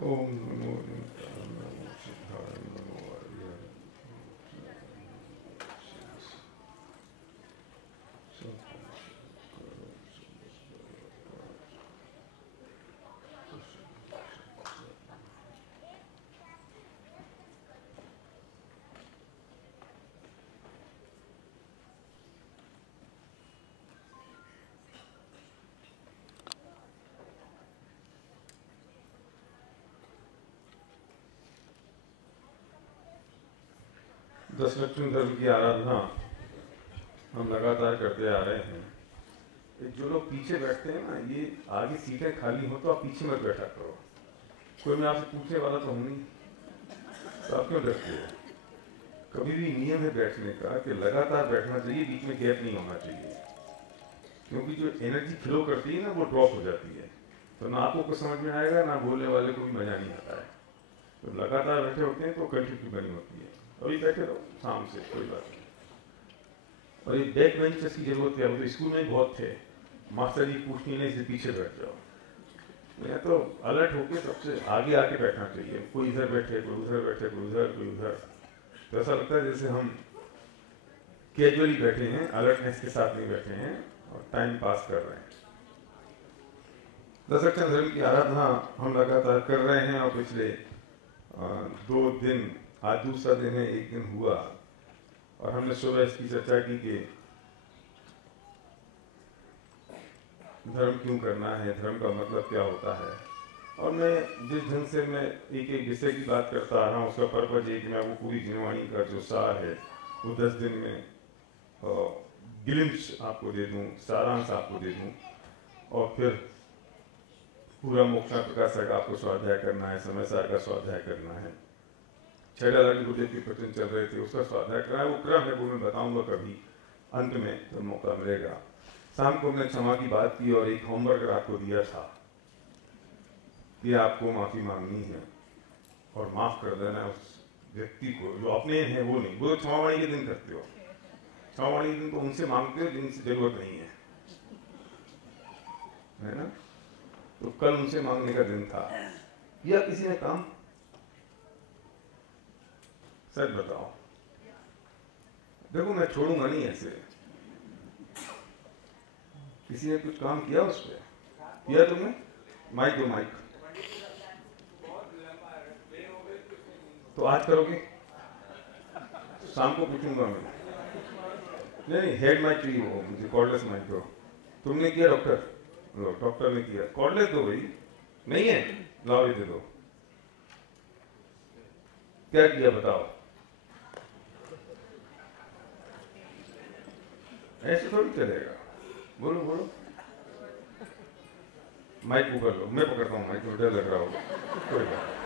ओम नमो नित्याय नमो सिद्धाय नमो आर्याय दस लक्षण धर्म की आराधना हम लगातार करते आ रहे हैं। जो लोग पीछे बैठते हैं ना, ये आगे सीटें खाली हो तो आप पीछे मत बैठा करो। कोई मैं आपसे पूछने वाला तो हूं नहीं, तो आप क्यों डरते हो? कभी भी नियम है बैठने का कि लगातार बैठना चाहिए, बीच में गैप नहीं होना चाहिए, क्योंकि जो एनर्जी फ्लो करती है ना वो ड्रॉप हो जाती है, तो ना आपको कुछ समझ में आएगा ना बोलने वाले को भी मजा नहीं आता है। तो लगातार बैठे होते हैं तो कंटिन्यू बनी होती है। अभी बैठे रहो शाम से, कोई बात नहीं। और ये बैक बेंचर्स की जरूरत है, वो तो स्कूल में बहुत थे, मास्टर जी पूछनी नहीं से पीछे बैठ जाओ। मैं तो अलर्ट होके सबसे आगे आके बैठना चाहिए। कोई इधर बैठे, कोई उधर बैठे, कोई उधर, कोई उधर, तो ऐसा लगता है जैसे हम कैजुअली बैठे हैं, अलर्टनेस के साथ नहीं बैठे हैं और टाइम पास कर रहे हैं। दस लक्षण धर्म की आराधना हम लगातार कर रहे हैं और पिछले 2 दिन, आज दूसरा दिन है, 1 दिन हुआ और हमने सुबह इसकी चर्चा की कि धर्म क्यों करना है, धर्म का मतलब क्या होता है। और मैं जिस ढंग से मैं एक एक विषय की बात करता आ रहा हूँ, उसका पर्पज ये कि मैं वो पूरी जिनवाणी का जो सार है वो 10 दिन में ग्लिम्स आपको दे दूँ, सारांश आपको दे दूँ, और फिर पूरा मोक्षा प्रकाशक आपको स्वाध्याय करना है, समय सार का स्वाध्याय करना है, 6 डाला गुरुदेव के प्रवचन चल रहे थे उसका स्वाध्याय करना है। वो क्रम है, वो मैं बताऊंगा कभी अंत में तो मौका मिलेगा। शाम को हमने क्षमा की बात की और एक होमवर्क आपको दिया था कि आपको माफी मांगनी है और माफ कर देना है उस व्यक्ति को जो अपने हैं, वो नहीं। वो तो क्षमावाणी के दिन करते हो, क्षमावाणी के दिन तो उनसे मांगते हो जिनसे जरूरत नहीं है ना। तो कल उनसे मांगने का दिन था। या किसी ने काम, सच बताओ, देखो मैं छोड़ूंगा नहीं ऐसे। किसी ने कुछ काम किया उस पर? किया तुमने? माइक दो, माइक। तो आज करोगे? शाम को पूछूंगा मैं। नहीं, हेड माइक चाहिए हो मुझे, कॉर्डलेस माइक दो। तुमने किया डॉक्टर? लो, डॉक्टर ने किया। कॉर्डलेस दो भाई, नहीं है? लाओ ये दे दो। क्या किया बताओ? ऐसे थोड़ी चलेगा। बोलो बोलो। माइक ऊपर लो, मैं पकड़ता हूँ माइक, डर लग रहा होगा, कोई बात।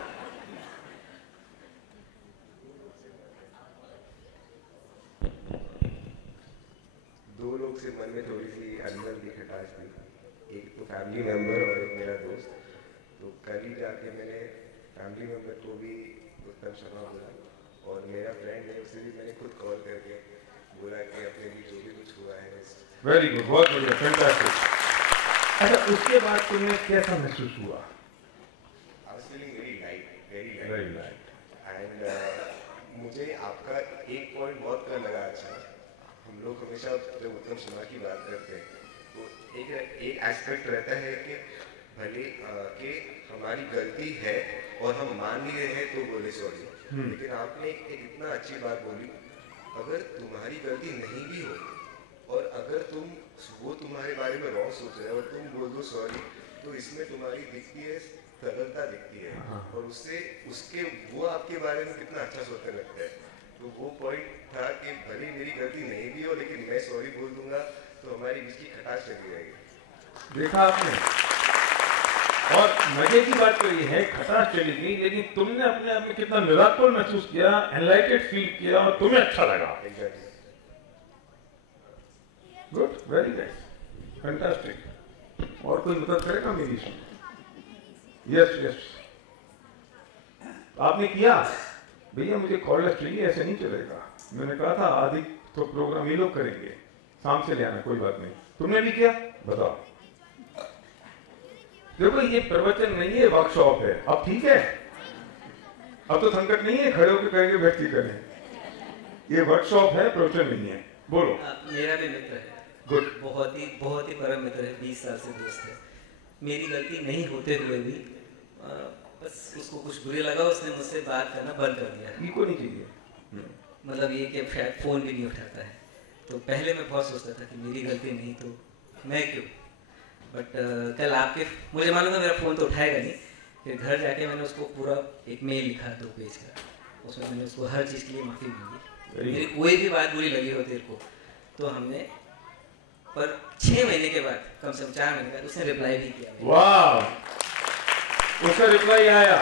दो लोग से मन में थोड़ी सी अंदर की खटास थी, एक तो फैमिली मेंबर और एक मेरा दोस्त। तो कल ही जाके मैंने फैमिली मेंबर को भी उत्तम क्षमा बोला और मेरा फ्रेंड है उसे भी मैंने खुद कॉल करके बोला कि अपने भी जो भी कुछ हुआ है। वेरी गुड, बहुत बढ़िया, फैंटास्टिक। अच्छा, उसके बाद तुम्हें कैसा महसूस हुआ? I was feeling very light. And मुझे आपका एक पॉइंट बहुत कर लगा। अच्छा, हम लोग हमेशा जब उत्तम क्षमा की बात करते हैं तो एक एस्पेक्ट रहता है कि भले कि हमारी गलती है और हम मान नहीं रहे हैं तो बोले सॉरी, लेकिन आपने एक इतना अच्छी बात बोली, अगर तुम्हारी गलती नहीं भी हो और अगर वो तुम्हारे बारे में रॉन्ग सोच रहे हैं और तुम बोल दो सॉरी, तो इसमें तुम्हारी दिखती है सरलता दिखती है और उससे उसके वो आपके बारे में कितना अच्छा सोचने लगता है। तो वो पॉइंट था कि भले मेरी गलती नहीं भी हो लेकिन मैं सॉरी बोल दूंगा तो हमारी इसकी खटास चली जाएगी। देखा आपने? और मजे की बात तो ये है, खटास चली गई, लेकिन तुमने अपने आप में कितना मिराकल महसूस किया, एनलाइटेड फील किया और तुम्हें अच्छा लगा। Good, very nice, fantastic. और कोई मदद करेगा मेरी इसमें? यस यस, आपने किया भैया, मुझे कॉलेज चाहिए, ऐसे नहीं चलेगा। मैंने कहा था आदि तो प्रोग्राम ये लोग करेंगे, शाम से ले आना, कोई बात नहीं। तुमने भी किया? बताओ। देखो ये प्रवचन नहीं है, वर्कशॉप है। अब ठीक है, अब तो संकट नहीं है खड़े होकर कहेंगे व्यक्ति करें, ये वर्कशॉप है, प्रवचन नहीं है। बोलो। मेरा भी मित्र है, गुड, बहुत ही परम मित्र है, 20 साल से दोस्त है। मेरी गलती नहीं होते हुए भी बस उसको कुछ बुरे लगा, उसने मुझसे बात करना बंद कर दिया। इको नहीं चाहिए, मतलब ये कि शायद फ़ोन भी नहीं उठाता है। तो पहले मैं बहुत सोचता था कि मेरी गलती नहीं तो मैं क्यों, बट कल आपके, मुझे मालूम था मेरा फ़ोन तो उठाएगा नहीं, फिर घर जाके मैंने उसको पूरा एक मेल लिखा 2 पेज का, उसमें मैंने उसको हर चीज़ के लिए माफ़ी मांगी। मेरी कोई भी बात बुरी लगी हो तेरे को तो हमने, पर 6 महीने के बाद, कम से कम 4 महीने के बाद उसने रिप्लाई भी किया। वाह, उसका रिप्लाई आया।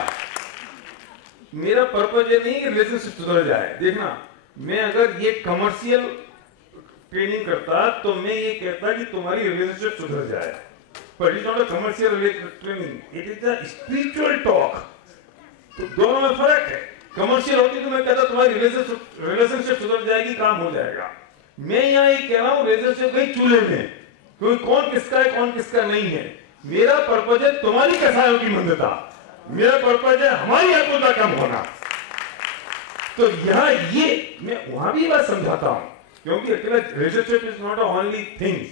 मेरा पर्पज ये नहीं कि रिलेशनशिप सुधर जाए। देखना, मैं अगर ये कमर्शियल ट्रेनिंग करता तो मैं ये कहता कि तुम्हारी रिलेशनशिप सुधर जाए, पर it not a commercial training, it is a spiritual talk. तो दोनों में फर्क है। कमर्शियल होती तो मैं कहता तुम्हारी रिलेशनशिप सुधर जाएगी, काम हो जाएगा। मैं यहाँ ये कह रहा हूँ रिलेशनशिप नहीं चूल्हे में, क्योंकि कौन किसका है कौन किसका नहीं है। मेरा पर्पज है तुम्हारी कसायों की मंदता, मेरा पर्पज है हमारी आकुलता कम होना। तो यहाँ ये मैं वहां भी बात समझाता हूँ, क्योंकि अकेला relationship is not a only thing,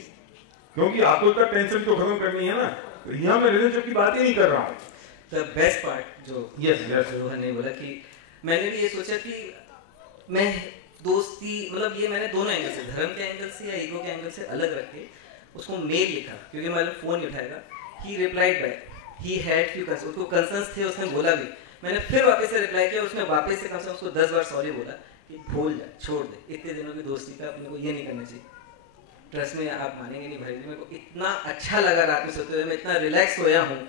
क्योंकि आकुलता टेंशन तो खत्म करनी है ना। तो यहाँ मैं रिलेशनशिप की बात ही नहीं कर रहा हूँ। द बेस्ट पार्ट जो रोहन ने बोला कि मैंने भी ये सोचा कि मैं दोस्ती, मतलब ये मैंने दोनों एंगल से, धर्म के एंगल से या ईगो के एंगल से अलग रख के उसको मेल लिखा, क्योंकि मैं फ़ोन नहीं उठाएगा। ही replied back, he had few concerns, उसको कंसर्न्स थे, उसने बोला भी। मैंने फिर वापस से रिप्लाई किया, उसमें वापस से कम से कम उसको 10 बार सॉरी बोला कि भूल जा, छोड़ दे, इतने दिनों की दोस्ती का अपने को ये नहीं करना चाहिए। ट्रस्ट में आप मानेंगे नहीं भाई, मेरे को इतना अच्छा लगा रात में सोते हुए, मैं इतना रिलैक्स सोया हूँ,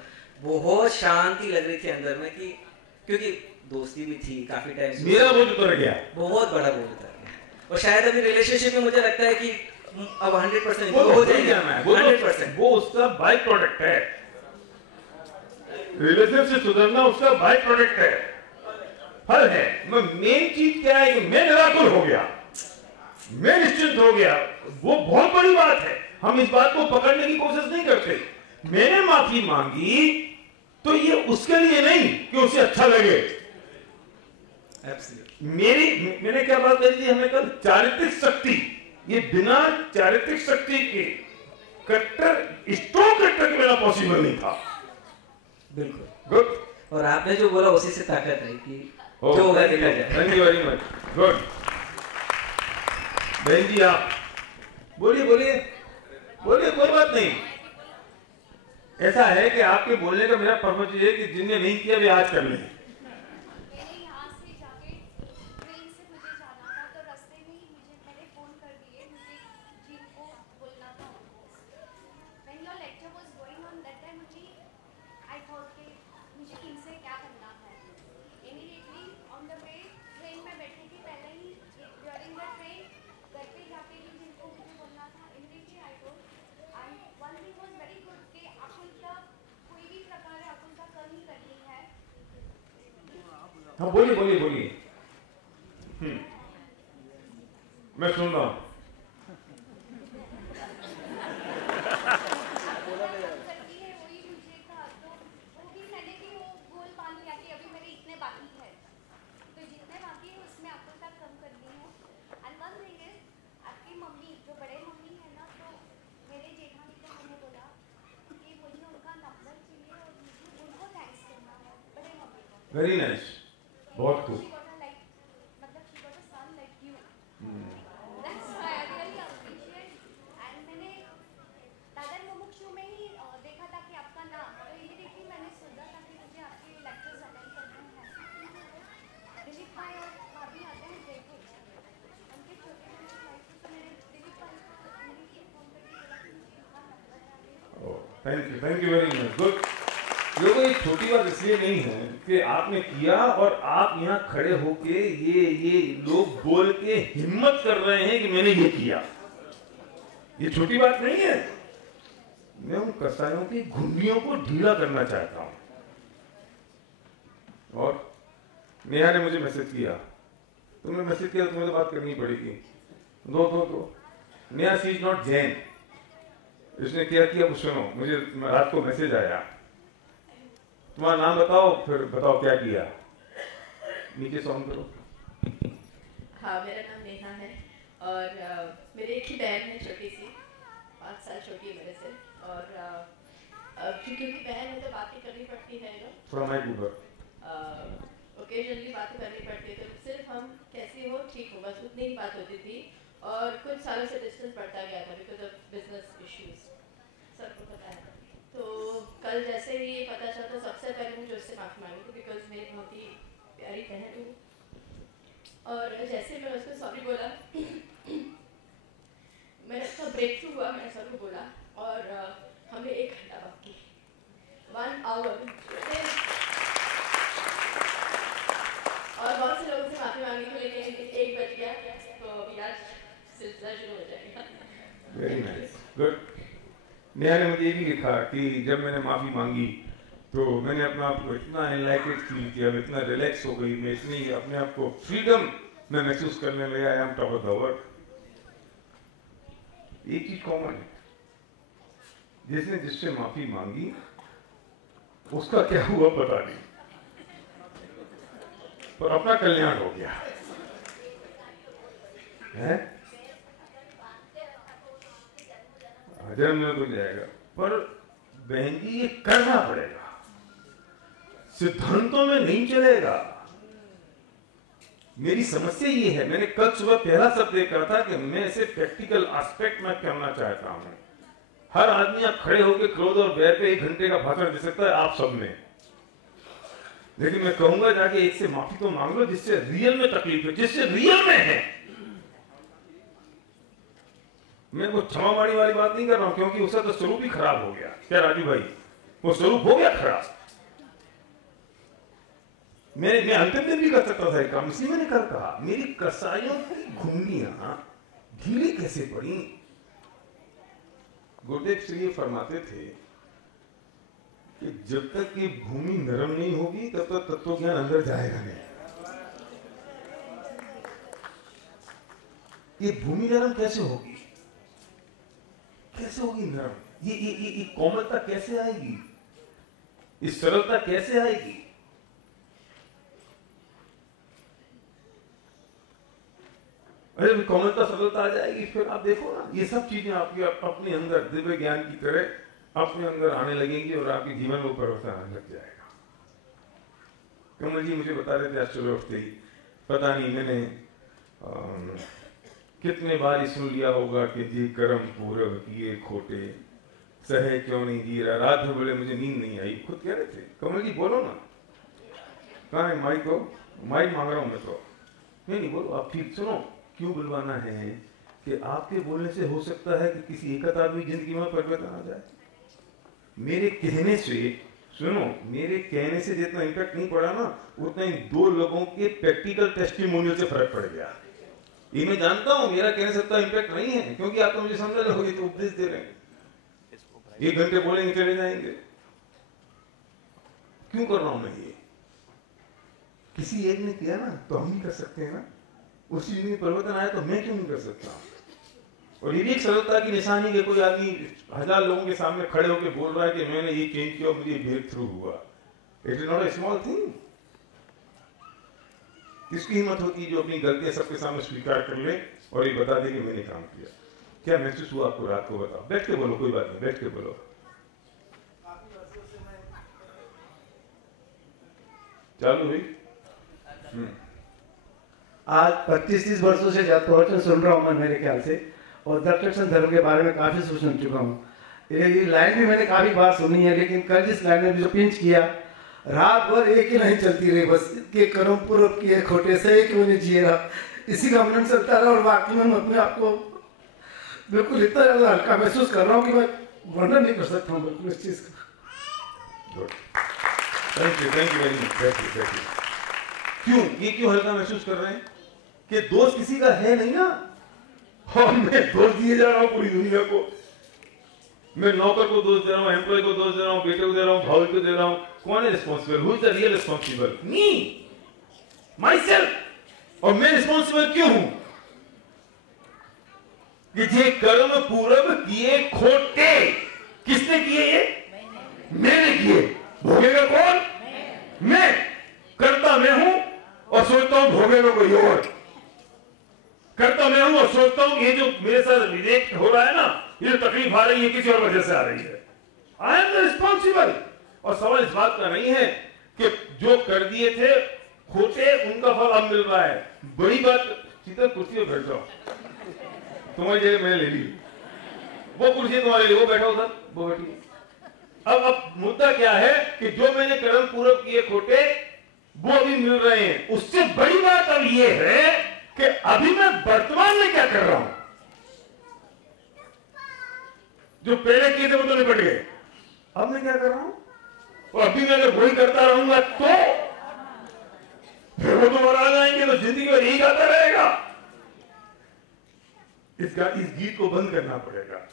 बहुत शांति लग रही थी अंदर में, कि क्योंकि दोस्ती भी थी काफी टाइम से, मेरा बोझ उतर गया, बहुत बड़ा बोझ उतर गया। और शायद अभी रिलेशनशिप में मुझे लगता है कि अब 100% हो जाएगा, 100%। वो उसका बाय प्रोडक्ट है, रिलेशनशिप सुधरना उसका बाय प्रोडक्ट है, फल है। मेन चीज क्या है कि मैं निराकुल हो गया, मैं निश्चिंत हो गया, वो बहुत बड़ी बात है। हम इस बात को पकड़ने की कोशिश नहीं करते। मैंने माफी मांगी तो ये उसके लिए नहीं कि उसे अच्छा लगे। मैंने क्या बात कही थी हमें कल, चारित्रिक शक्ति, ये बिना चारित्रिक शक्ति के कट्टर स्ट्रॉन्ग कट्टर के बिना पॉसिबल नहीं था। बिल्कुल गुड। और आपने जो बोला उसी से ताकत है कि जो होगा देखा जाए। Thank you very much. Good. बहन जी आप बोलिए बोलिए बोलिए, कोई बात नहीं। ऐसा है कि आपके बोलने का मेरा पर्पज ये है कि जिन्हें नहीं किया वे आज कर लें। हाँ बोलिए बोलिए बोलिए, मैं सुन रहा हूँ। वेरी नाइस, बहुत खूब। Thank you very much. Good. देखो ये छोटी बात इसलिए नहीं है कि आपने किया और आप यहाँ खड़े होके ये लोग बोल के हिम्मत कर रहे हैं कि मैंने ये किया, ये छोटी बात नहीं है। मैं उन कसायों की घुंडियों को ढीला करना चाहता हूँ। और नेहा ने मुझे मैसेज किया, तुमने मैसेज किया तो तुम्हें तो बात करनी पड़ेगी। दो नेहा सी इज नॉट जैन, इसने क्या किया सुनो, मुझे रात को मैसेज आया तुम्हारा नाम बताओ, फिर बताओ क्या किया। नीचे सॉन्ग करो। हाँ, मेरा नाम नेहा है और मेरी एक ही बहन है, छोटी सी, 5 साल छोटी है मेरे से। और क्योंकि बहन है तो बातें करनी पड़ती है ना, थोड़ा माइक ऊपर, ओकेजनली बातें करनी पड़ती है, तो सिर्फ हम कैसे हो ठीक हो, बस उतनी ही बात होती थी। और कुछ सालों से डिस्टेंस बढ़ता गया था बिकॉज ऑफ बिजनेस इश्यूज, सबको पता है। तो कल जैसे ही ये पता चला तो सबसे पहले मुझे उससे माफ़ी मांगी थी बिकॉज मेरी बहुत ही प्यारी बहन हूँ। और जैसे मैं उसको सॉरी बोला, मैंने उसका ब्रेक थ्रू हुआ, मैंने सॉरी बोला और हमने 1 घंटा बात की, 1 आवर, और बहुत से लोगों से माफ़ी मांगी थी, लेकिन 1 बज गया तो अभी आज सिलसिला शुरू हो जाएगा। Very nice, good. नेहा ने मुझे ये भी लिखा कि जब मैंने माफ़ी मांगी तो मैंने अपने आप को इतना एनलाइटेड फील किया, मैं इतना रिलैक्स हो गई, मैं इतनी अपने आप को फ्रीडम में महसूस करने लगा, I am top of the world. एक चीज कॉमन है, जिसने जिससे माफी मांगी उसका क्या हुआ पता नहीं, पर अपना कल्याण हो गया है, जन्म में तो जाएगा। पर बहन जी ये करना पड़ेगा, सिद्धांतों में नहीं चलेगा। मेरी समस्या ये है, मैंने कल सुबह पहला शब्द देखा था कि मैं इसे प्रैक्टिकल एस्पेक्ट में करना चाहता हूं। हर आदमी आप खड़े होकर क्रोध और बैर पे 1 घंटे का भाषण दे सकता है आप सब में, लेकिन मैं कहूंगा जाके एक से माफी तो मांग लो जिससे रियल में तकलीफ है, जिससे रियल में है। मैं वो क्षमावाणी वाली बात नहीं कर रहा हूं, क्योंकि उसका तो स्वरूप ही खराब हो गया। क्या राजू भाई, वो स्वरूप हो गया खराब। मैं अंतिम दिन भी कर सकता था काम, इसलिए मैंने कल कहा मेरी कसाइयों की घुंडियां ढीली कैसे पड़ी। गुरुदेव श्री ये फरमाते थे कि जब तक ये भूमि नरम नहीं होगी तब तक तत्व ज्ञान अंदर जाएगा नहीं। ये भूमि नरम कैसे होगी, कैसे होगी नरम? ये कोमलता कैसे आएगी, इस सरलता कैसे आएगी? अरे कोमलता सरलता आ जाएगी, फिर आप देखो ना ये सब चीजें आपके अपने अंदर दिव्य ज्ञान की तरह अपने अंदर आने लगेंगी और आपके जीवन में परिवर्तन आने लग जाएगा। कमल जी मुझे बता रहे थे आज सुबह उठते ही, पता नहीं मैंने कितने बार ही सुन लिया होगा कि जी कर्म पूरब किए खोटे, सहे क्यों नहीं जी रहा। रात में बोले मुझे नींद नहीं आई, खुद कह रहे थे। कमल जी बोलो ना, कहाँ है माइक? को माइक मांग रहा हूं मैं तो। नहीं बोलो आप, ठीक सुनो। क्यों बुलवाना है कि आपके बोलने से हो सकता है कि किसी एक आदमी जिंदगी में परिवर्तन आ जाए। मेरे कहने से, सुनो, मेरे कहने से जितना इम्पैक्ट नहीं पड़ा ना, उतना ही 2 लोगों के प्रैक्टिकल टेस्टिमोनियल से फर्क पड़ गया। ये मैं जानता हूं मेरा कहने से इतना इम्पैक्ट नहीं है, क्योंकि आप तो मुझे समझ रहे हो, तो उपदेश दे रहे हैं, 1 घंटे बोलेंगे चले जाएंगे। क्यों कर रहा हूं मैं ये? किसी एक ने किया ना तो हम भी कर सकते हैं ना, उसी में परिवर्तन आया तो मैं क्यों नहीं कर सकता? और ये भी एक सरलता की निशानी है, कोई आदमी 1000 लोगों के सामने खड़े होकर बोल रहा है कि मैंने ये चेंज किया, मुझे ब्रेक थ्रू हुआ। It is not a small thing. किसकी हिम्मत होती है जो अपनी गलतियां सबके सामने स्वीकार कर ले और ये बता दे कि मैंने काम किया? क्या महसूस हुआ आपको रात को? बताओ, बैठ के बोलो, कोई बात नहीं, बैठ के बोलो। चालू हुई। आज 25-30 वर्षों से प्रवचन सुन रहा हूँ मैं मेरे ख्याल से, और दक्षिण धर्म के बारे में काफी सुन चुका हूँ। ये लाइन भी मैंने काफी बार सुनी है, लेकिन कल जिस लाइन में जो पिंच किया, रात भर एक ही लाइन चलती रही बस, के कर्म पूर्व किए खोटे से क्यों नहीं जिए रहा, इसी का मनन चलता रहा। और वाकई में अपने आप को बिल्कुल इतना ज्यादा हल्का महसूस कर रहा हूँ कि मैं वर्णन नहीं कर सकता हूँ बिल्कुल इस चीज का। Thank you very much. क्यों ये क्यों हल्का महसूस कर रहे हैं? कि दोष किसी का है नहीं ना, और मैं दोष दिए जा रहा हूं पूरी दुनिया को। मैं नौकर को दोष दे रहा हूं, एम्प्लॉय को दोष दे रहा हूं, बेटे को दे रहा हूं, भाई को दे रहा हूं। कौन है responsible? Who is the real responsible? Me, my self. और मैं रिस्पॉन्सिबल क्यों हूं? कि ये कर्म पूरब किए खोटे, किसने किए? ये मैंने किए। भोगेगा कौन? मेरे साथ रिजेक्ट हो रहा है ना, ये तकलीफ आ रही है किसी और वजह से आ रही है, आई एम रिस्पॉन्सिबल। और सवाल इस बात का नहीं है कि जो कर दिए थे खोटे उनका फल अब मिल रहा है। बड़ी बात, सीधा कुर्सी पर बैठ जाओ, तुम्हारी जगह मैंने ले ली, वो कुर्सी तुम्हारे लिए, वो बैठा उधर, वो बैठी। अब मुद्दा क्या है कि जो मैंने कर्म पूर्व किए खोटे वो अभी मिल रहे हैं। उससे बड़ी बात अब ये है कि अभी मैं वर्तमान में क्या कर रहा हूं। जो पहले किए थे वो तो निपट गए, अब मैं क्या कर रहा हूं, और अभी मैं अगर वही करता रहूंगा तो फिर वो तो आ जाएंगे, तो जिंदगी में यही गाता रहेगा। इस गीत को बंद करना पड़ेगा,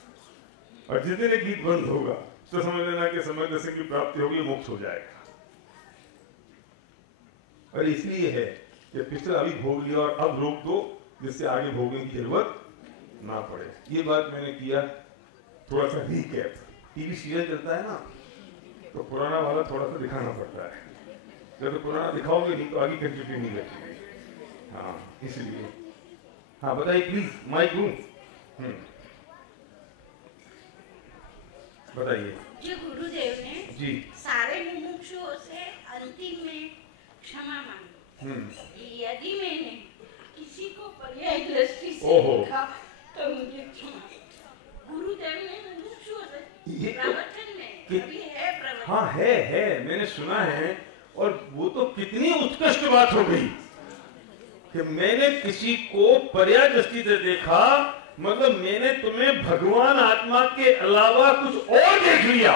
और जिस दिन गीत बंद होगा तो समझ लेना कि समझ दर्शन की प्राप्ति होगी, मोक्ष हो जाएगा। और इसलिए है कि पिछला अभी भोग लिया और अब रोक दो, जिससे आगे भोगने की जरूरत ना पड़े। ये बात मैंने किया, थोड़ा सा रीकैप। टीवी सीरियल चलता है ना, तो पुराना वाला थोड़ा सा दिखाना पड़ता है, जब तो पुराना दिखाओगे नहीं तो आगे कंटिन्यू नहीं लगेगी। हाँ, इसलिए हाँ बताइए प्लीज, माइक दूं। बताइए। जो गुरुदेव ने जी सारे मुमुक्षुओं से अंतिम में क्षमा मांगी, यदि मैंने किसी को पर्याय दृष्टि से देखा तो मुझे क्षमा। गुरुदेव ने मुमुक्षुओं से प्रवचन में कभी है प्रवचन? हाँ है, मैंने सुना है। और वो तो कितनी उत्कृष्ट बात हो गई कि मैंने किसी को पर्याय दृष्टि से देखा, मतलब मैंने तुम्हें भगवान आत्मा के अलावा कुछ और देख लिया,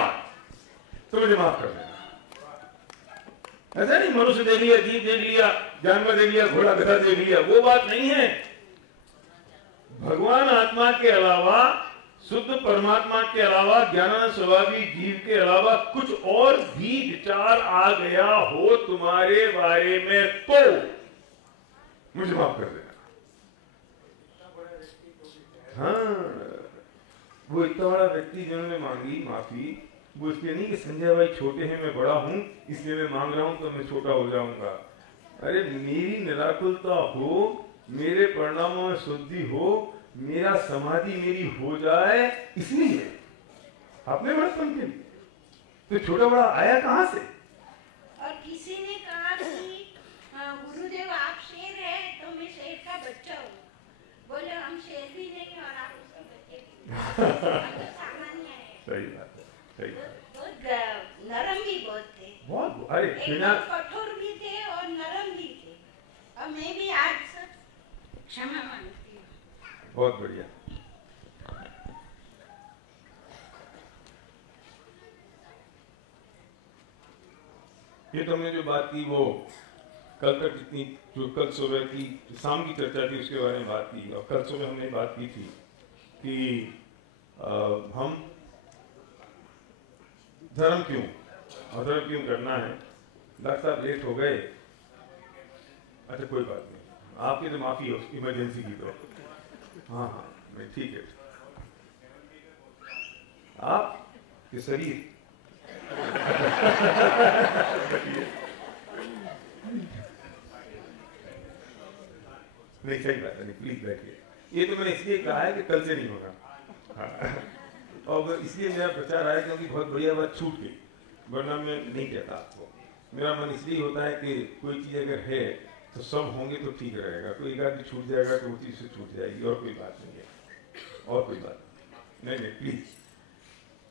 तो मुझे माफ कर देना। ऐसा नहीं मनुष्य देख लिया, जीव देख लिया, जानवर देख लिया, घोड़ा गधा देख लिया, वो बात नहीं है। भगवान आत्मा के अलावा, शुद्ध परमात्मा के अलावा, ज्ञानानंद स्वभावी जीव के अलावा कुछ और भी विचार आ गया हो तुम्हारे बारे में तो मुझे माफ कर देना। हाँ, वो इतना बड़ा व्यक्ति जिन्होंने मांगी माफी, वो इसलिए नहीं कि संजय भाई छोटे हैं मैं बड़ा हूं इसलिए मैं मांग रहा हूं तो मैं छोटा हो जाऊंगा। अरे मेरी निराकुलता हो, मेरे परिणामों में शुद्धि हो, मेरा समाधि मेरी हो जाए, इसलिए अपने बड़पन के लिए। तो छोटा बड़ा आया कहां से? और किसी ने कहा कि गुरुदेव आप शेर है तो मैं शेर का बच्चा हूँ। बोले हम शेर भी नहीं और आप उसके बच्चे भी। सामान्य है। सही बात है, सही बात। बहुत नरम भी बहुत थे, बहुत, अरे एकदम कठोर भी थे और नरम भी थे। और मैं भी आज क्षमा मांगती हूँ। बहुत बढ़िया। ये तो हमने जो बात की वो कल तक जितनी जो कल सुबह की शाम की चर्चा थी उसके बारे में बात की, और कल सुबह हमने बात की थी कि हम धर्म क्यों, अधर्म क्यों करना है। डॉक्टर साहब लेट हो गए, अच्छा कोई बात नहीं, आपकी तो माफी हो इमरजेंसी की तो। हाँ मैं ठीक है। आप के शरीर नहीं, सही बात है, प्लीज बैठिए। ये तो मैंने इसलिए कहा है कि कल से नहीं होगा। हाँ। और इसलिए मेरा प्रचार आया क्योंकि बहुत बढ़िया बात छूट गई, वरना मैं नहीं कहता आपको। मेरा मन इसलिए होता है कि कोई चीज़ अगर है तो सब होंगे तो ठीक रहेगा, कोई एक आदमी छूट जाएगा तो वो चीज़ से छूट जाएगी, और कोई बात नहीं है, और कोई बात नहीं। प्लीज।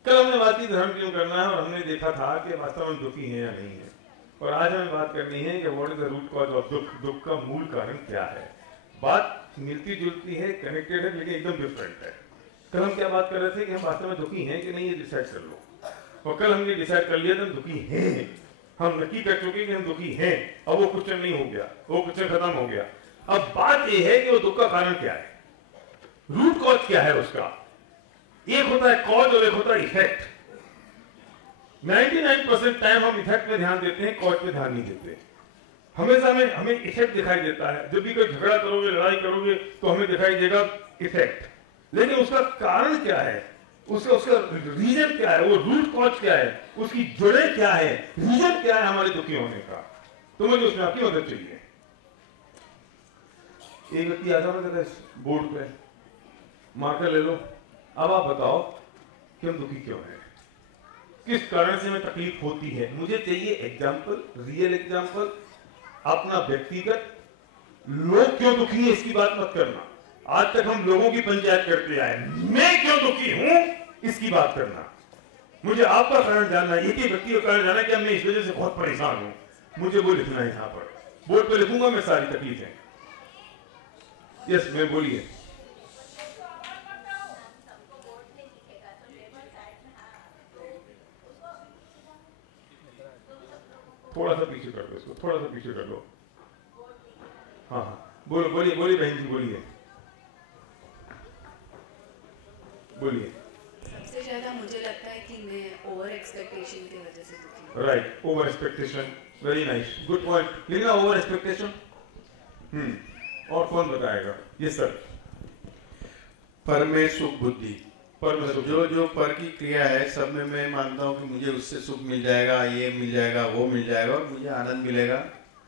कल हमने बात की धर्म क्यों करना है, और हमने देखा था कि वास्तव में दुखी है या नहीं है। और आज हमें बात करनी है कि what is the root cause of दुख, दुख का मूल कारण क्या है। बात मिलती जुलती है, कनेक्टेड है, लेकिन एकदम डिफरेंट है। कल हम क्या बात कर रहे थे कि हम वास्तव में दुखी हैं कि नहीं, ये डिसाइड कर लो। और कल हमने डिसाइड कर लिया था हम दुखी हैं, हम नक्की कर चुके कि हम दुखी हैं। अब वो क्वेश्चन नहीं हो गया, वो क्वेश्चन खत्म हो गया। अब बात ये है कि वो दुख का कारण क्या है, रूट कॉज क्या है उसका। एक होता है कॉज और एक होता है इफेक्ट। 99% टाइम हम इफेक्ट पे ध्यान देते हैं, कॉज पे ध्यान नहीं देते। हमेशा हमें इफेक्ट दिखाई देता है। जब भी कोई झगड़ा करोगे, लड़ाई करोगे तो हमें दिखाई देगा इफेक्ट, लेकिन उसका कारण क्या है, उसका रीजन क्या है, वो रूट कॉज क्या है, उसकी जड़ें क्या है, रीजन क्या है हमारे दुखी होने का। तो मुझे उसमें आपकी मदद चाहिए। एक व्यक्ति आता था बोर्ड पे, मार्कर ले लो। अब आप बताओ कि हम दुखी क्यों हैं, किस कारण से हमें तकलीफ होती है। मुझे चाहिए एग्जाम्पल, रियल एग्जाम्पल, अपना व्यक्तिगत। लोग क्यों दुखी है इसकी बात मत करना। आज तक हम लोगों की पंचायत करते आए, मैं क्यों दुखी हूं इसकी बात करना। मुझे आपका कारण जानना, एक ही व्यक्ति का कारण जानना कि मैं इस वजह से बहुत परेशान हूं, मुझे वो लिखना है। यहां पर बोर्ड पे लिखूंगा मैं सारी तकलीफें। यस मैं बोलिए। थोड़ा सा पीछे कर लो इसको, थोड़ा सा पीछे कर लो। हाँ हाँ बोलो, बोलिए बोलिए बहन जी, बोलिए बोलिए। सबसे ज्यादा मुझे लगता है कि मैं ओवर एक्सपेक्टेशन की वजह से दुखी हूँ। Right, over expectation, very nice, good point. लिखना ओवर एक्सपेक्टेशन। और कौन बताएगा? ये सर। पर में सुख बुद्धि, पर में सुख, जो पर की क्रिया है सब में मैं मानता हूँ कि मुझे उससे सुख मिल जाएगा, ये मिल जाएगा, वो मिल जाएगा और मुझे आनंद मिलेगा,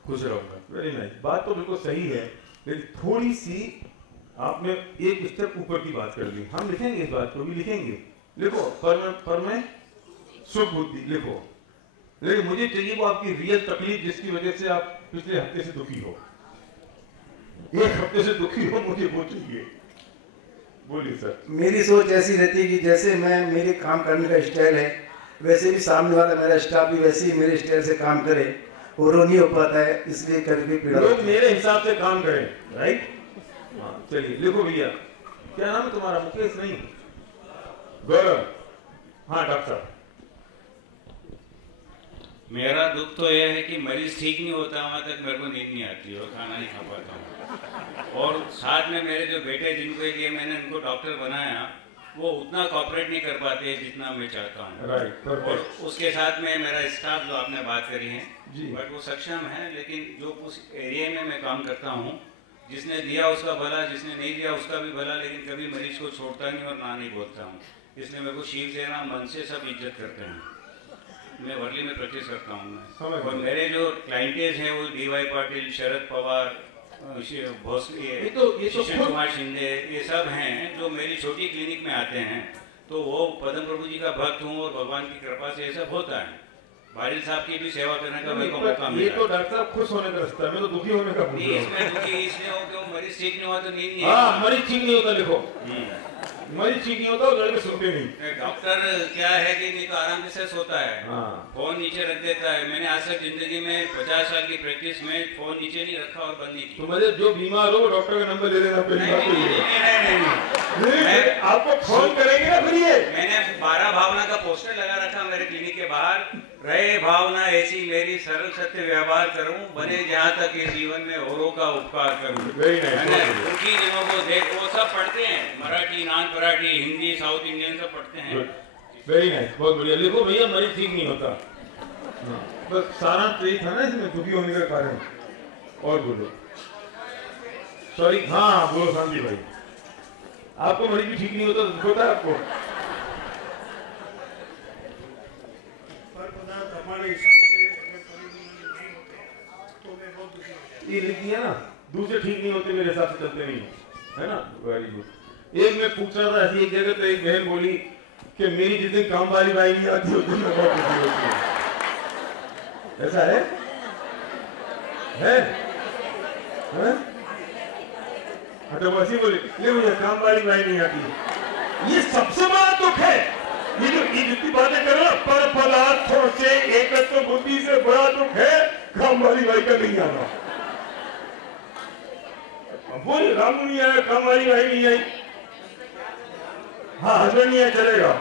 खुश रहूंगा। वेरी नाइस, बात तो बिल्कुल सही है, लेकिन थोड़ी सी आपने एक स्टेप ऊपर की बात कर ली। हम लिखेंगे इस बात को भी, लिखेंगे। लिखो पर में सुख बुद्धि लिखो, लेकिन मुझे चाहिए वो आपकी रियल तकलीफ जिसकी वजह से आप पिछले हफ्ते से दुखी हो, एक हफ्ते से दुखी हो, मुझे वो चाहिए। बोलिए सर। मेरी सोच ऐसी रहती है कि जैसे मैं मेरे काम करने का स्टाइल है, वैसे भी सामने वाला मेरा स्टाफ भी वैसे ही मेरे स्टाइल से काम करे, और वो नहीं हो पाता है, इसलिए कभी पीड़ा लोग मेरे हिसाब से काम करें। राइट, हाँ चलिए लिखो भैया। क्या नाम है तुम्हारा? मुकेश नहीं, गौरव। हाँ डॉक्टर साहब। मेरा दुख तो यह है कि मरीज ठीक नहीं होता वहाँ तक मेरे को नींद नहीं आती और खाना नहीं खा पाता हूँ। और साथ में मेरे जो बेटे जिनको लिए मैंने उनको डॉक्टर बनाया, वो उतना कॉपरेट नहीं कर पाते जितना मैं चाहता हूँ। राइट, और उसके साथ में मेरा स्टाफ जो आपने बात करी है, जी। बट वो सक्षम है, लेकिन जो उस एरिया में मैं काम करता हूँ, जिसने दिया उसका भला, जिसने नहीं दिया उसका भी भला, लेकिन कभी मरीज को छोड़ता नहीं और ना नहीं बोलता हूँ। इसलिए मेरे को शिवसेना मन से सब इज्जत करते हैं। मैं वर्ली में प्रैक्टिस करता हूँ मैं, और मेरे जो क्लाइंटेज हैं वो DY पाटिल, शरद पवार, भोसले, शिशिर कुमार शिंदे, ये सब हैं जो मेरी छोटी क्लिनिक में आते हैं। तो वो पद्म प्रभु जी का भक्त हूँ और भगवान की कृपा से ये सब होता है। बारिल साहब की भी सेवा करने का मेरे को मौका मिला। ये तो डॉक्टर साहब खुश होने का रास्ता है, मैं तो दुखी होने का पूछ रहा हूं। इसमें दुखी इसलिए हो कि मरीज ठीक नहीं हुआ तो नींद नहीं। हाँ मरीज ठीक नहीं होता, लिखो मरीज ठीक नहीं होता, लड़के सोते नहीं। डॉक्टर क्या है कि नहीं तो आराम से सोता है, फोन नीचे रख देता है। मैंने आज तक जिंदगी में 50 साल की प्रैक्टिस में फोन नीचे नहीं रखा और बंद नहीं की। तो मुझे जो बीमार हो डॉक्टर का नंबर ले लेना पहली बात तो ये। आपको फोन करेंगे ना फिर ये। मैंने 12 भावना का पोस्टर लगा रखा मेरे क्लिनिक के बाहर, रहे भावना ऐसी मेरी, सरल सत्य व्यवहार करूं, बने जहाँ तक इस जीवन में औरों का उपकार करूं। उनकी जिनों को देख, वो सब पढ़ते हैं, मराठी, नान मराठी, हिंदी, साउथ इंडियन सब पढ़ते हैं। वेरी नाइस, बहुत बढ़िया। लिखो भैया मरीज ठीक नहीं होता। बस सारा ट्रेक था ना इसमें दुखी होने का कारण। और बोलो, सॉरी, हाँ बोलो शांति भाई, आपको मरीज भी ठीक नहीं होता तो दुख होता है आपको? ये लिखी है ना, दूसरे ठीक नहीं होते मेरे हिसाब से चलते नहीं है ना। Very good. एक मैं पूछ रहा था ऐसी एक जगह, तो एक बहन बोली कि मेरी जिस दिन काम वाली बाई नहीं आती उस दिन मैं बहुत दुखी होती हूँ। ऐसा है? हाँ तो वैसी बोली, ले मुझे काम वाली बाई नहीं आती। ये सबसे बड़ा दुख है। ये जो जितनी बातें कर रहा पर पदार्थों से एकत्व बुद्धि से बड़ा दुख है काम वाली बाई का नहीं आना। बोल रामू नहीं आया, काम वाली बाई नहीं आई, हाँ हस्बैंड नहीं आया चलेगा।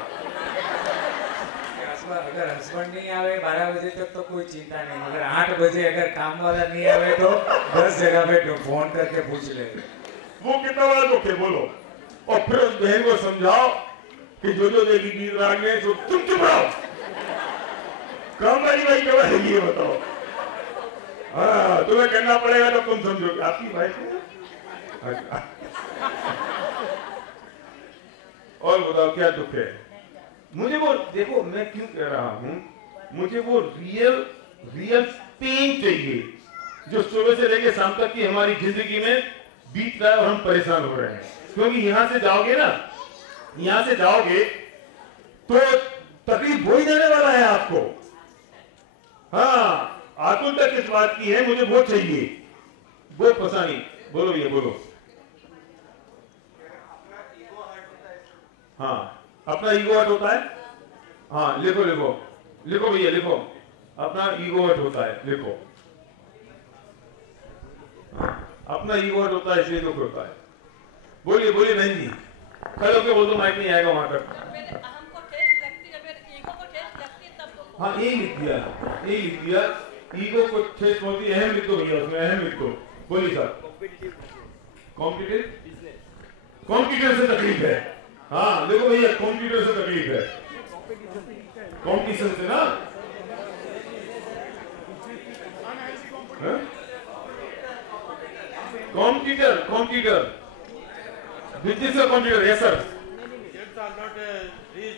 अगर हस्बैंड नहीं आवे 12 बजे तक तो कोई चिंता नहीं, मगर 8 बजे अगर काम वाला नहीं आवे तो 10 जगह पे फोन करके पूछ ले वो कितना बड़ा दुख है बोलो। और फिर उस बहन को समझाओ कि जो देगी गीत राग में तो तुम चुप रहो, काम वाली बाई कब आएगी ये बताओ। हाँ तुम्हें करना पड़ेगा तो तुम समझोगे। आपकी भाई और बताओ क्या दुख है? मुझे वो देखो, मैं क्यों कह रहा हूं, मुझे वो रियल पेन चाहिए जो सुबह से लेकर शाम तक की हमारी जिंदगी में बीत रहा है और हम परेशान हो रहे हैं। क्योंकि यहां से जाओगे ना, यहां से जाओगे तो तकलीफ हो ही देने वाला है आपको। हाँ, आकुलता किस बात की है, मुझे वो चाहिए, वो पता नहीं। बोलो ये बोलो। हाँ, अपना ईगो हर्ट होता है। हाँ, लिखो लिखो लिखो भैया लिखो, अपना ईगो हर्ट होता है, लिखो। हाँ, अपना ईगो हर्ट होता है, इसलिए दुख होता है। बोलिए बोलिए बहन जी, खड़े होके बोल दो, माइक नहीं आएगा वहां तक। हाँ, यही लिख दिया, यही लिख दिया, ईगो को ठेस पहुंचती, अहम लिख दो भैया, उसमें अहम लिख दो। बोलिए सर। कॉम्पिटिटर से तकलीफ है। हाँ देखो भैया, कॉम्पिटिटर से तकलीफ है, कॉम्पिटिशन से ना। कॉम्पिटिटर बिजनेस का competitor. Yes sir.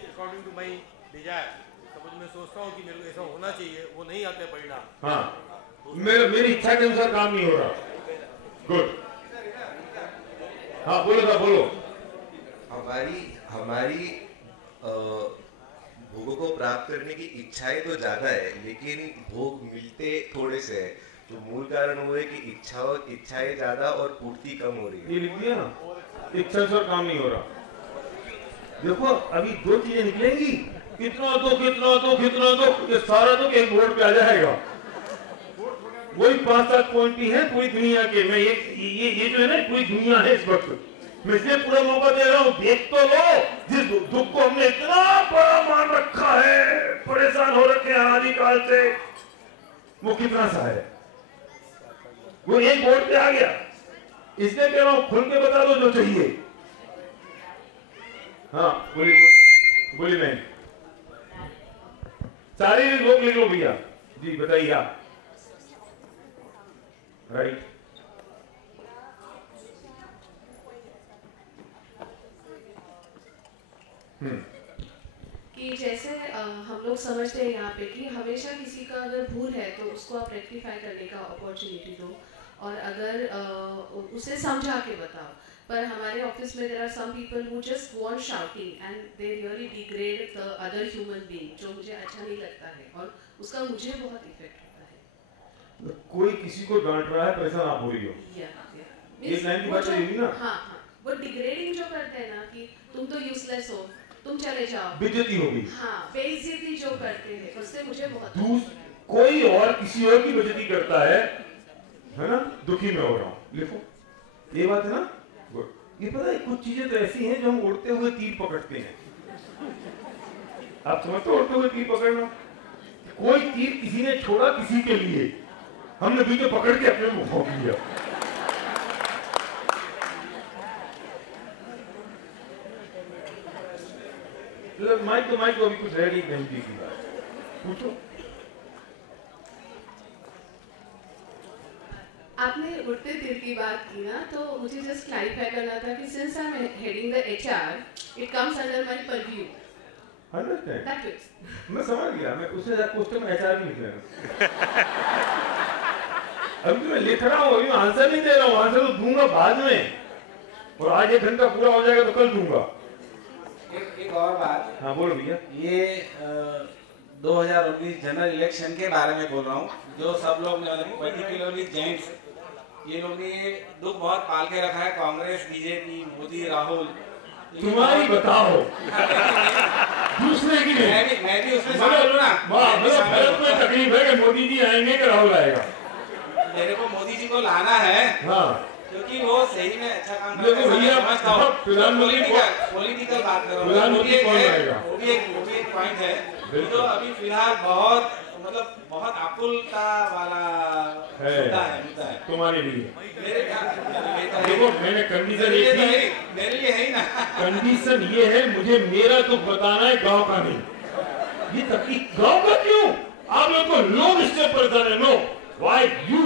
According to my desire, suppose मैं सोचता हूँ कि मेरे को ऐसा होना चाहिए, वो नहीं आते परिणाम। हाँ, मेरी इच्छा के अनुसार काम नहीं हो रहा। गुड। हाँ बोलो सर, बोलो। हमारी भोगों को प्राप्त करने की इच्छाएं तो ज्यादा है, लेकिन भोग मिलते थोड़े से है। तो मूल कारण वो है कि इच्छाएं ज्यादा और पूर्ति कम हो रही है। ये लिख दिया ना, इच्छा से काम नहीं हो रहा। देखो अभी दो चीजें निकलेंगी, कितना दो कितना दो कितना दो, ये सारा तो एक बोर्ड पे आ जाएगा। वही 5-7 पॉइंट ही है पूरी दुनिया के। मैं ये जो है ना, पूरी दुनिया है इस वक्त। मैं इसलिए पूरा मौका दे रहा हूँ, देख तो लो, जिस दुख को हमने इतना बड़ा मान रखा है, परेशान हो रखे हैं आदिकाल से, वो कितना सा है। वो एक बोर्ड पे आ गया, इसलिए कह रहा हूँ खुल के बता दो जो चाहिए। हाँ बोलिए मैं, सारे लोग लिख लो भैया जी, बताइए आप। राइट। कि जैसे हम लोग समझते हैं यहाँ पे कि हमेशा किसी का अगर भूल है तो उसको आप रेक्टिफाई करने का अपॉर्चुनिटी दो, और अगर उसे समझा के बताओ। पर हमारे ऑफिस में there are some people who just want shouting and they really degrade the other human being, जो मुझे अच्छा नहीं लगता है और उसका मुझे बहुत इफेक्ट होता है। कोई किसी को डांट रहा है, परेशान आप हो रही हो, ये लाइन की बात है ना। हाँ, वो डिग्रेडिंग जो करते हैं ना कि तुम तो यूजलेस हो, तुम चले जाओ, बेइज्जती होगी। हाँ, बेइज्जती जो करते हैं उससे मुझे बहुत कोई और किसी और की बेइज्जती करता है ना, दुखी में हो रहा हूँ। लिखो, ये बात है ना। ये पता है कुछ चीजें तो ऐसी हैं जो हम उड़ते हुए तीर पकड़ते हैं। आप समझते हो उड़ते हुए तीर पकड़ना? कोई तीर किसी ने छोड़ा किसी के लिए, हमने बीच में पकड़ के अपने मुंह भोंक लिया। माइक तो माइक, अभी कुछ रेडी नहीं की बात, पूछो। आपने उड़ते तीर की बात की ना, तो मुझे जस्ट क्लैरिफाई करना था कि since I am heading the HR, it comes under my purview. Understand? That is, मैं समझ गया। मैं उससे ज्यादा क्वेश्चन में एचआर भी निकलेगा। अभी तो मैं लिख रहा हूँ, अभी मैं आंसर नहीं दे रहा हूँ, आंसर तो दूंगा बाद में, और आज 1 घंटा पूरा हो जाएगा तो कल दूंगा। एक और बात। हाँ बोलो भैया। ये 2019 जनरल इलेक्शन के बारे में बोल रहा हूँ, जो सब लोग पर्टिकुलरली जेंट्स, ये लोग ने ये दुख बहुत पाल के रखा है, कांग्रेस, बीजेपी, मोदी, राहुल। तुम्हारी बताओ, दूसरे की नहीं। मैं भी उसमें शामिल हूँ ना। भारत में तकलीफ है कि मोदी जी आएंगे कि राहुल आएगा। मेरे को मोदी जी को लाना है। हाँ। क्योंकि वो सही में अच्छा काम कर रहे हैं। पॉलिटिकल बात कर रहा हूँ, वो भी एक पॉइंट है। तो अभी फिलहाल बहुत मतलब बहुत आकुलता वाला मुद्दा है तुम्हारे लिए। देखो मैंने कंडीशन ये थी, मेरे लिए है ही ना। कंडीशन ये है, मुझे मेरा दुख बताना है, गांव का नहीं। ये तकलीफ गांव का क्यों? आप लोग को लोग इससे परेशान है। No, why you,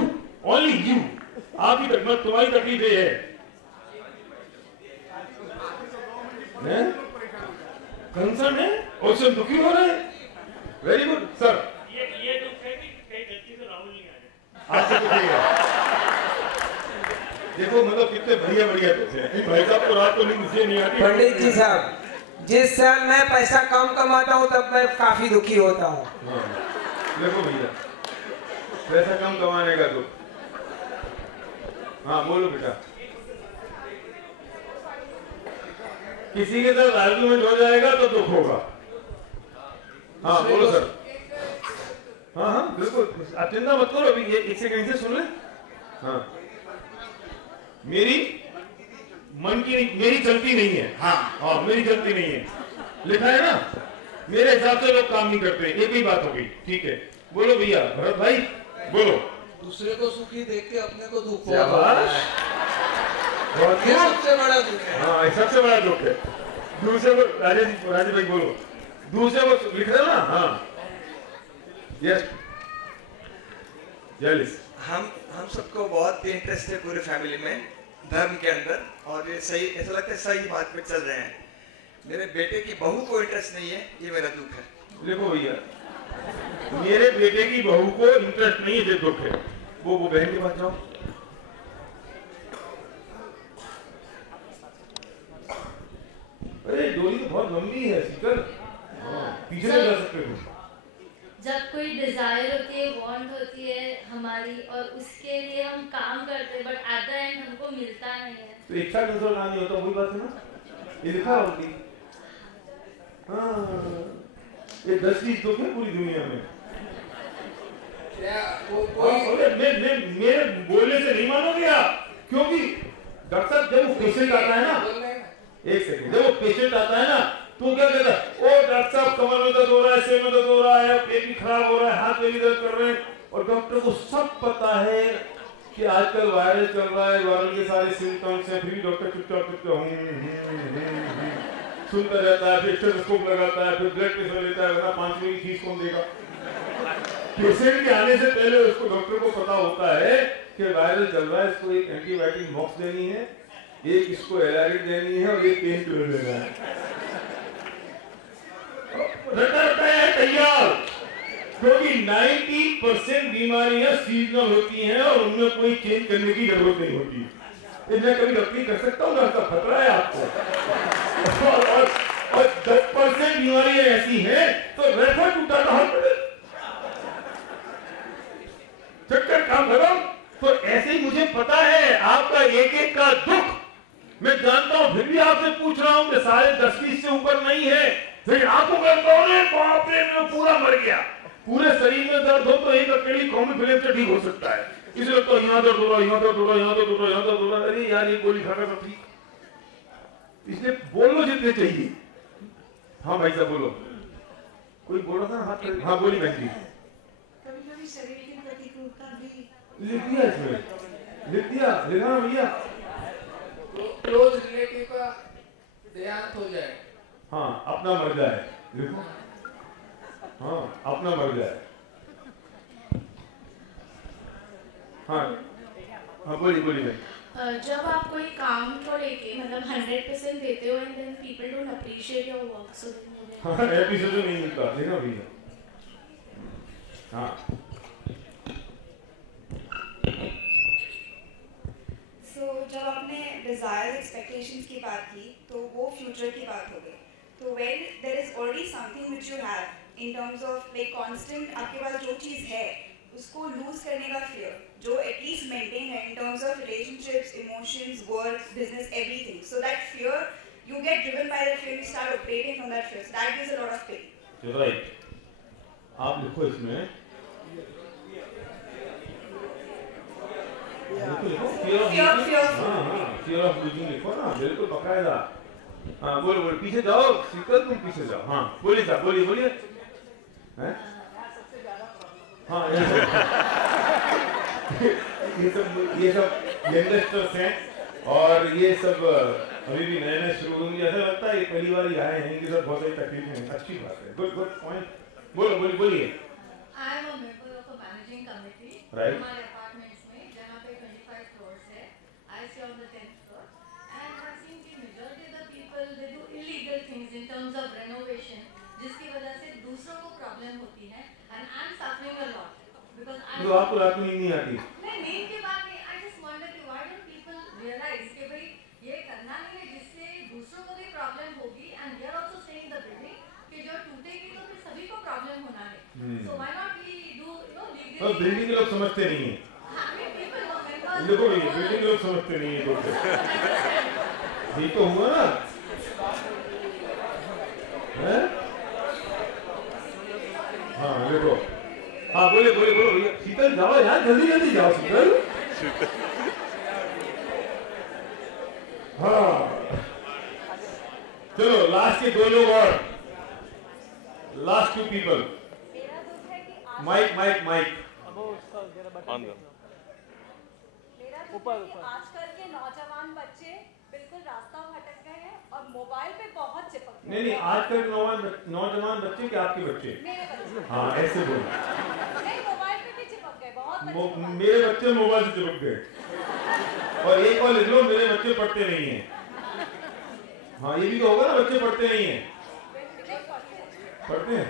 only you, आप ही तक, तुम्हारी तकलीफ ये है, कंसर्न है और उससे दुखी हो रहे हैं। Very good sir. ये दुख है कि कहीं गलती से राहुल नहीं आए। देखो मतलब कितने बढ़िया बढ़िया तोहफे हैं। भाई साहब को रात को नींद इसलिए नहीं आती। पंडित जी साहब, जिस साल मैं पैसा कम कमाता हूँ तब मैं काफी दुखी होता हूँ। देखो भैया, पैसा कम कमाने का दुख। हाँ बोलो बेटा। किसी के साथ आर्गुमेंट हो जाएगा तो दुख होगा। हाँ बोलो सर। हाँ हाँ बिल्कुल, आप चिंता मत करो, अभी ये एक सेकंड से सुन ले। हाँ मेरी मन की मेरी चलती नहीं है। हाँ मेरी चलती नहीं है, लिखा है ना। मेरे हिसाब से लोग काम नहीं करते, एक ही बात होगी। ठीक है बोलो भैया, भरत भाई बोलो। दूसरे को सुखी देख के अपने को दुख क्या बात, ये सबसे बड़ा दुख है। हाँ ये सबसे बड़ा दुख है। दूसरे को राजेश भाई बोलो, दूसरे को लिख रहे ना। हाँ यस जेलिस। हम सबको बहुत इंटरेस्ट है पूरे फैमिली में धर्म के अंदर, और ये सही ऐसा लगता है सही बात पे चल रहे हैं। मेरे बेटे की बहू को इंटरेस्ट नहीं है, ये मेरा दुख है। देखो भैया, मेरे बेटे की बहू को इंटरेस्ट नहीं है, ये दुख है। वो बहन के पास जाओ। अरे डोरी तो बहुत लंबी है सीकर, पीछे नहीं जा सकते तुम। जब कोई डिजायर होती है, वांट होती है हमारी, और उसके लिए हम काम करते हैं, बट एट द एंड हमको मिलता नहीं है। तो इच्छा कंट्रोल नहीं होता, वही बात है ना, ये लिखा होती। हाँ ये 10 चीज दुख है पूरी दुनिया में। मेरे बोलने से नहीं मानोगे आप, क्योंकि डॉक्टर साहब जब वो पेशेंट आता है ना, एक सेकंड, जब वो पेशेंट आता है ना तो क्या कहता है, ओ डॉक्टर साहब कमर में दर्द हो रहा है, सिर में दर्द हो रहा है, पेट भी खराब हो रहा है, हाथ में भी दर्द कर रहे हैं, और डॉक्टर को सब पता है कि आजकल वायरल चल रहा है, वायरल के सारे सिम्टम्स हैं, फिर भी डॉक्टर चुपचाप सुनता रहता है, फिर स्टेथोस्कोप लगाता है, फिर ब्लड प्रेशर लेता है, वरना 5 रुपए की फीस कौन देगा। पेशेंट के आने से पहले उसको डॉक्टर को पता होता है कि वायरल चल रहा है, इसको एक एंटीबायोटिक बॉक्स देनी है, एक इसको एलारिड देनी है, और एक पेन किलर देना है। रहता है तैयार, क्योंकि 90% बीमारियां सीजनल होती हैं और उनमें कोई चेंज करने की जरूरत नहीं होती। मैं कभी डॉक्टरी कर सकता हूँ ना, उसका खतरा है आपको। और 10% बीमारियां ऐसी हैं तो रेफर टू टाटा हॉस्पिटल, चक्कर काम खत्म। तो ऐसे ही मुझे पता है आपका एक एक का दुख मैं जानता हूं, फिर भी आपसे पूछ रहा हूं कि सारे 10-20 से ऊपर नहीं है। फिर आपको कहता हूं बाप रे मैं पूरा मर गया, पूरे शरीर में दर्द हो तो एक अकेली कॉमी फिल्म से ठीक हो सकता है। इसे लगता है यहाँ दर्द हो रहा, यहाँ दर्द हो रहा, यहाँ दर्द हो रहा, यहाँ दर्द हो रहा, अरे यार ये गोली खाकर सब ठीक। इसलिए बोल लो जितने चाहिए। हाँ भाई साहब बोलो, कोई बोल रहा था हाथ कर। हाँ बोली बहन जी। कभी-कभी शरीर की प्रतिकूलता भी लिख दिया, इसमें लिख दिया, लिखा भैया। क्लोज रिलेटिव का देहांत हो जाए, हाँ अपना मर जाए, लिखो। हाँ अपना मर जाए। हाँ हाँ बोली भाई। जब आप कोई काम को लेके मतलब 100% देते हो and then people don't appreciate your work, so हाँ एपिसोड नहीं मिलता, देखा भैया। हाँ तो जब आपने डिजायर एक्सपेक्टेशंस की बात की तो वो फ्यूचर की बात हो गई। तो when there is already something which you have in terms of like constant, आपके पास जो चीज़ है उसको लूज करने का फियर जो एटलीस्ट मेंटेन है इन terms of relationships, emotions, work, business, everything, so that fear you get driven by that fear, you start operating from that fear, so that gives a lot of pain. You're right. आप लिखो इसमें fear of losing लिखो ना, बिल्कुल बकायदा। हाँ बोलो पीछे जाओ, सीकर तुम पीछे जाओ। हाँ बोलिए साहब, बोलिए हैं? हाँ ये सब यंगस्टर्स हैं और ये सब अभी भी नए शुरू होंगे, ऐसा लगता है ये पहली बार ही आए हैं, इनके साथ बहुत सारी तकलीफें हैं। अच्छी बात है, गुड पॉइंट। बोलिए। I am a member of a managing committee हमारे अपार्टमेंट्स में जहाँ पे 25 फ्लोर्स है। I stay on the 10th floor and I have seen कि majority of the people they do illegal things in terms of renovation, जिसकी वजह से दूसरों को प्रॉब्लम होती है and I am suffering a lot because तो आपको रात में नींद नहीं आती? नहीं, नींद की बात नहीं, I just wonder कि why don't people So why not we do, you know, legally? Building के लोग समझते नहीं हैं। देखो ये बिल्डिंग के लोग समझते नहीं हैं दोस्त। ये तो हुआ ना? हैं? हाँ देखो। हाँ बोले भैया शीतल जाओ यार जल्दी जाओ शीतल। हाँ चलो लास्ट के 2 लोग और, लास्ट 2 पीपल। माइक आजकल के नौजवान बच्चे बिल्कुल रास्ता भटक गए हैं और मोबाइल पे बहुत चिपक गए। नहीं आजकल नौजवान बच्चे क्या आपके बच्चे? मेरे बच्चे। हाँ ऐसे बोलो। नहीं मोबाइल पे भी चिपक गए बहुत बच्चे। मेरे बच्चे मोबाइल से चिपक गए। और एक बार लिख लो मेरे बच्चे पढ़ते नहीं हैं। हाँ ये भी तो होगा ना, बच्चे पढ़ते नहीं हैं। पढ़ते हैं।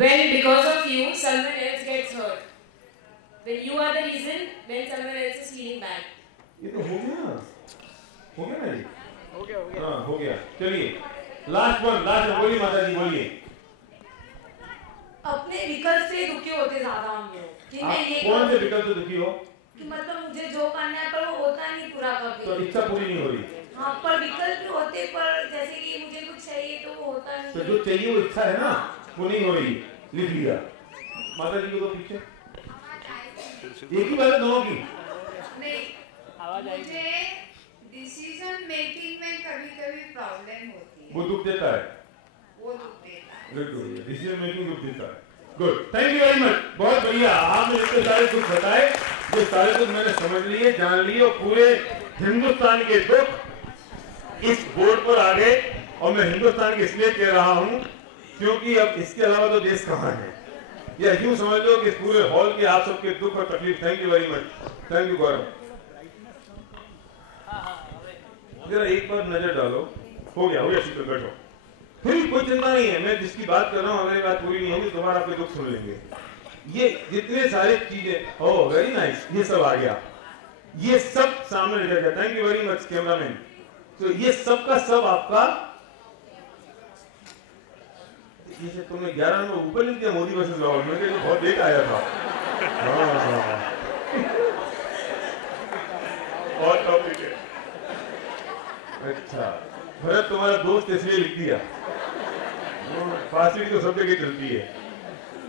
When because of you someone else gets hurt. When you are the reason, when someone else is feeling bad. ये तो हो गया ना जी? हाँ हो गया। चलिए लास्ट बोलिए माता जी बोलिए। अपने विकल्प से दुखी होते ज्यादा हम लोग कि मैं ये कौन से विकल्प से दुखी हो? कि मतलब मुझे जो करना है पर वो होता नहीं पूरा कभी। तो इच्छा पूरी नहीं हो रही। हाँ पर विकल्प भी होते पर जैसे कि मुझे कुछ चाहिए तो वो होता नहीं। तो जो चाहिए वो इच्छा है ना, वो नहीं हो रही। लिख लिया। माता जी को तो पीछे एक ही बात है दोनों की। नहीं मुझे डिसीजन मेकिंग में कभी प्रॉब्लम होती है। वो दुख देता है। डिसीजन मेकिंग दुख देता है। Good, thank you very much, बहुत बढ़िया। आपने इतने सारे दुख बताए, जो सारे दुख मैंने समझ लिए, जान लिए, और पूरे हिंदुस्तान के दुख इस बोर्ड पर आ गए। और मैं हिंदुस्तान के इसलिए कह रहा हूँ क्योंकि अब इसके अलावा तो देश कहाँ है। या यूं समझ लो कि इस पूरे हॉल के आप सबके दुख और तकलीफ। Thank you very much, thank you Gaurav. जरा एक बार नजर डालो। हो गया शीतल, बैठो। फिर कोई चिंता नहीं है, मैं जिसकी बात कर रहा हूँ अगर बात पूरी नहीं होगी दोबारा आपके दुख सुन लेंगे। ये जितने सारे चीजें, ओह वेरी नाइस, ये सब आ गया, ये सब सामने लिखा गया। Thank you very much cameraman. तो ये सब का सब आपका, जैसे तुमने 11 नंबर ऊपर लिख दिया मोदी वर्सेस राहुल, मैं तो बहुत लेट आया था। और टॉपिक है। अच्छा भरत तुम्हारा दोस्त इसलिए लिख दिया, फांसी तो सब जगह चलती है।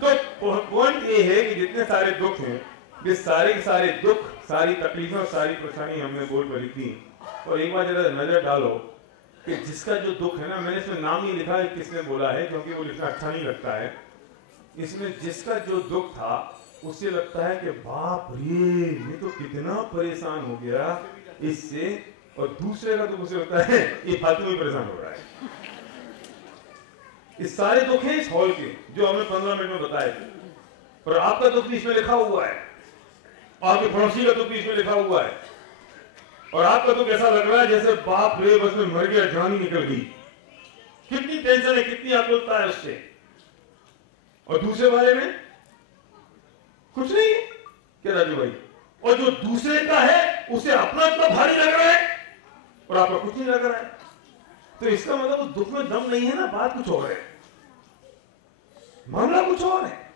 तो पॉइंट ये है कि जितने सारे दुख हैं, ये सारे दुख, सारी तकलीफें और सारी परेशानी हमने बोर्ड पर लिखी। और एक बार जरा नजर डालो कि जिसका जो दुख है ना, मैंने इसमें नाम नहीं लिखा है किसने बोला है, क्योंकि वो लिखना अच्छा नहीं लगता है। इसमें जिसका जो दुख था उससे लगता है कि बाप रे ये तो कितना परेशान हो गया इससे, और दूसरे का दुख उसे लगता है ये फालतू में परेशान हो रहा है। इस सारे दुख हैं इस हॉल के जो हमने 15 मिनट में बताए थे, और आपका दुख भी इसमें लिखा हुआ है, आपके पड़ोसी का दुख भी इसमें लिखा हुआ है। और आपका दुख ऐसा लग रहा है जैसे बाप रे बस में मर गया, जान ही निकल गई। कितनी टेंशन है, कितनी आकुलता है उससे। और दूसरे वाले में कुछ नहीं है क्या राजू भाई? और जो दूसरे का है उसे अपना इतना भारी लग रहा है और आपका कुछ नहीं लग रहा है। तो इसका मतलब उस दुख में दम नहीं है ना, बात कुछ और है, मामला कुछ और है।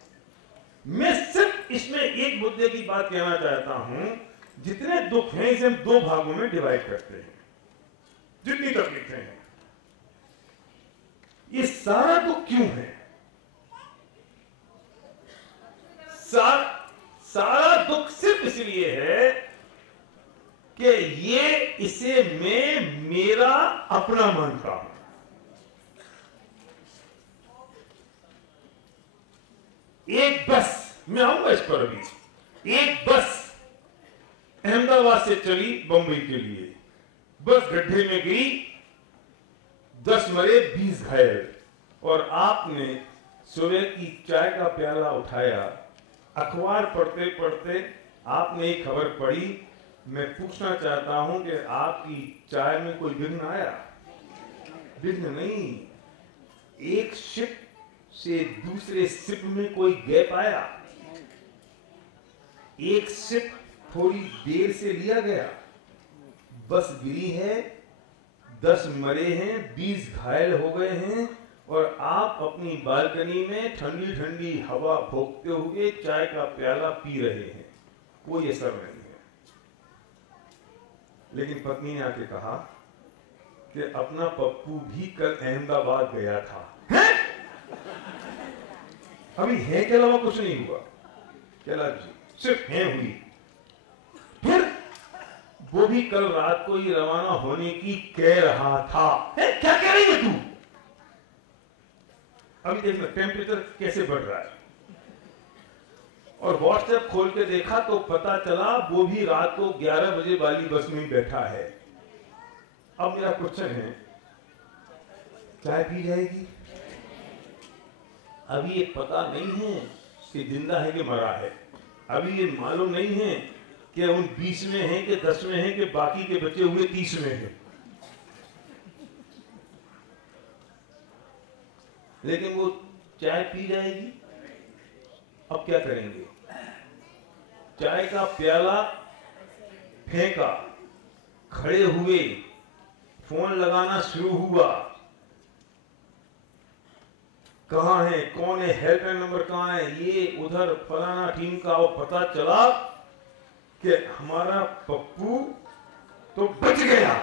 मैं सिर्फ इसमें एक मुद्दे की बात कहना चाहता हूं, जितने दुख हैं इसे हम 2 भागों में डिवाइड करते हैं। जितनी तकलीफें हैं, ये सारा दुख क्यों है? सारा दुख सिर्फ इसलिए है कि इसे मैं मेरा अपना मानता हूं। एक बस, मैं आऊंगा इस पर अभी, एक बस अहमदाबाद से चली बंबई के लिए, बस गड्ढे में गई, 10 मरे 20 घायल, और आपने सुबह की चाय का प्याला उठाया, अखबार पढ़ते पढ़ते आपने एक खबर पढ़ी। मैं पूछना चाहता हूं कि आपकी चाय में कोई विघ्न आया? विघ्न नहीं, एक सिप से दूसरे सिप में कोई गैप आया? एक सिप थोड़ी देर से लिया गया, बस गिरी है, 10 मरे हैं, 20 घायल हो गए हैं, और आप अपनी बालकनी में ठंडी ठंडी हवा भोगते हुए चाय का प्याला पी रहे हैं, कोई असर नहीं है। लेकिन पत्नी ने आके कहा कि अपना पप्पू भी कल अहमदाबाद गया था। है? अभी है के अलावा कुछ नहीं हुआ, कहला जी सिर्फ है हुई। फिर वो भी कल रात को ही रवाना होने की कह रहा था। है? क्या कह रही है तू? अभी देखना टेम्परेचर कैसे बढ़ रहा है। और व्हाट्सएप खोल के देखा तो पता चला वो भी रात को 11 बजे वाली बस में बैठा है। अब मेरा क्वेश्चन है, चाय पी जाएगी? अभी ये पता नहीं है कि जिंदा है कि मरा है। अभी ये मालूम नहीं है कि उन 20 में है कि 10 में है कि बाकी के बचे हुए 30 में है। लेकिन वो चाय पी जाएगी। अब क्या करेंगे? चाय का प्याला फेंका, खड़े हुए, फोन लगाना शुरू हुआ, कहां है, कौन है, हेल्पलाइन नंबर कहां है, ये उधर फलाना टीम का। और पता चला कि हमारा पप्पू तो बच गया,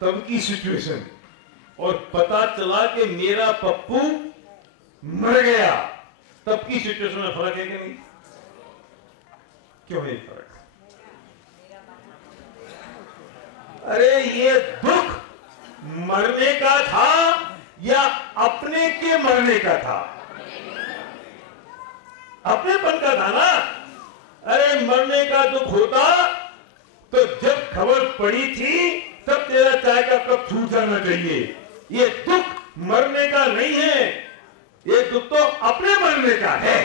तब की सिचुएशन। और पता चला कि मेरा पप्पू मर गया, तब की सिचुएशन में फर्क है कि नहीं? क्यों है फर्क? अरे ये दुख मरने का था या अपने के मरने का था? अपनेपन का था ना। अरे मरने का दुख होता तो जब खबर पड़ी थी तब तेरा चाय का कप छूट जाना चाहिए। ये दुख मरने का नहीं है, ये दुख तो अपने मरने का है।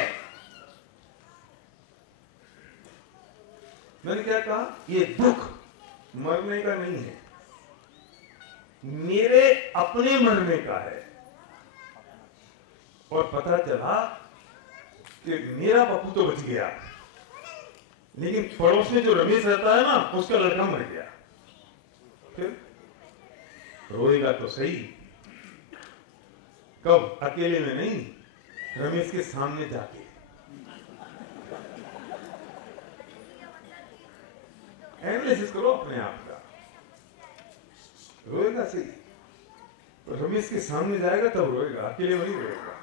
मैंने क्या कहा? ये दुख मरने का नहीं है, मेरे अपने मरने का है। और पता चला कि मेरा पप्पू तो बच गया, लेकिन पड़ोस में जो रमेश रहता है ना, उसका लड़का मर गया। फिर रोएगा तो सही, कब? अकेले में नहीं, रमेश के सामने जाके। एनालिसिस करो अपने आप का। रोएगा सही, तो रमेश के सामने जाएगा तब रोएगा, अकेले में नहीं रोएगा।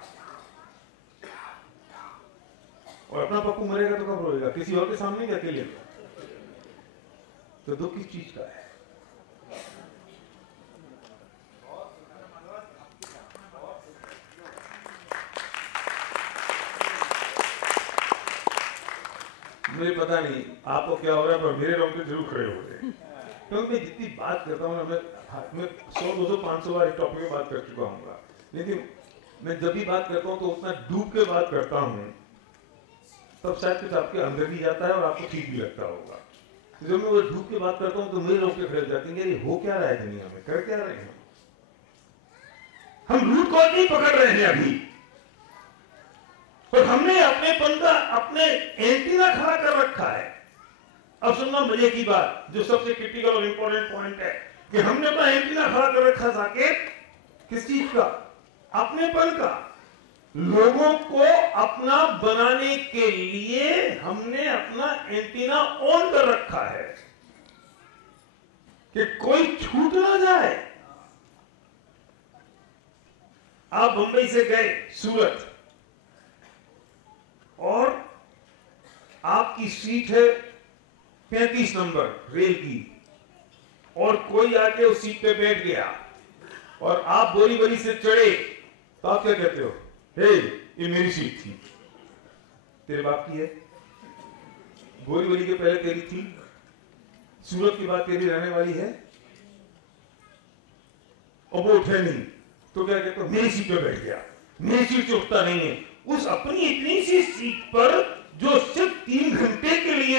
और अपना पप्पू मरेगा तो कब रोएगा? किसी और के सामने या अकेले में? तो दुख किस चीज का है? मुझे पता नहीं आपको क्या हो रहा है, पर मेरे रोंगटे जरूर खड़े हो रहे हैं। क्योंकि मैं जितनी बात करता हूँ ना, मैं 100, 200, 500 बार इस टॉपिक में बात कर चुका हूँ, लेकिन मैं जब भी बात करता हूँ तो उतना डूब के बात करता हूँ, तब शायद कुछ आपके अंदर भी जाता है और आपको ठीक भी लगता होगा। जब मैं वो डूब के बात करता हूँ तो मेरे रोंगटे खड़े हो जाते हैं, ये हो क्या रहा है दुनिया में, कर क्या रहे हैं हम? रूट कॉज नहीं पकड़ रहे हैं अभी, और हमने अपनेपन का अपने एंटीना खड़ा कर रखा है। अब सुनना मजे की बात, जो सबसे क्रिटिकल और इंपॉर्टेंट पॉइंट है, कि हमने अपना एंटीना खड़ा कर रखा साकेत किस चीज का? अपनेपन का। लोगों को अपना बनाने के लिए हमने अपना एंटीना ऑन कर रखा है कि कोई छूट ना जाए। आप बंबई से गए सूरत, और आपकी सीट है 35 नंबर रेल की, और कोई आके उस सीट पे बैठ गया और आप बोरी बोरी से चढ़े, तो आप क्या कहते हो? हे, ये मेरी सीट थी। तेरे बाप की है, बोरी बोरी के पहले तेरी थी, सूरत की बात तेरी रहने वाली है, और वो उठे नहीं तो क्या कहते हो? मेरी सीट पे बैठ गया, मेरी सीट से उठता नहीं है। उस अपनी इतनी सी सीट पर जो सिर्फ 3 घंटे के लिए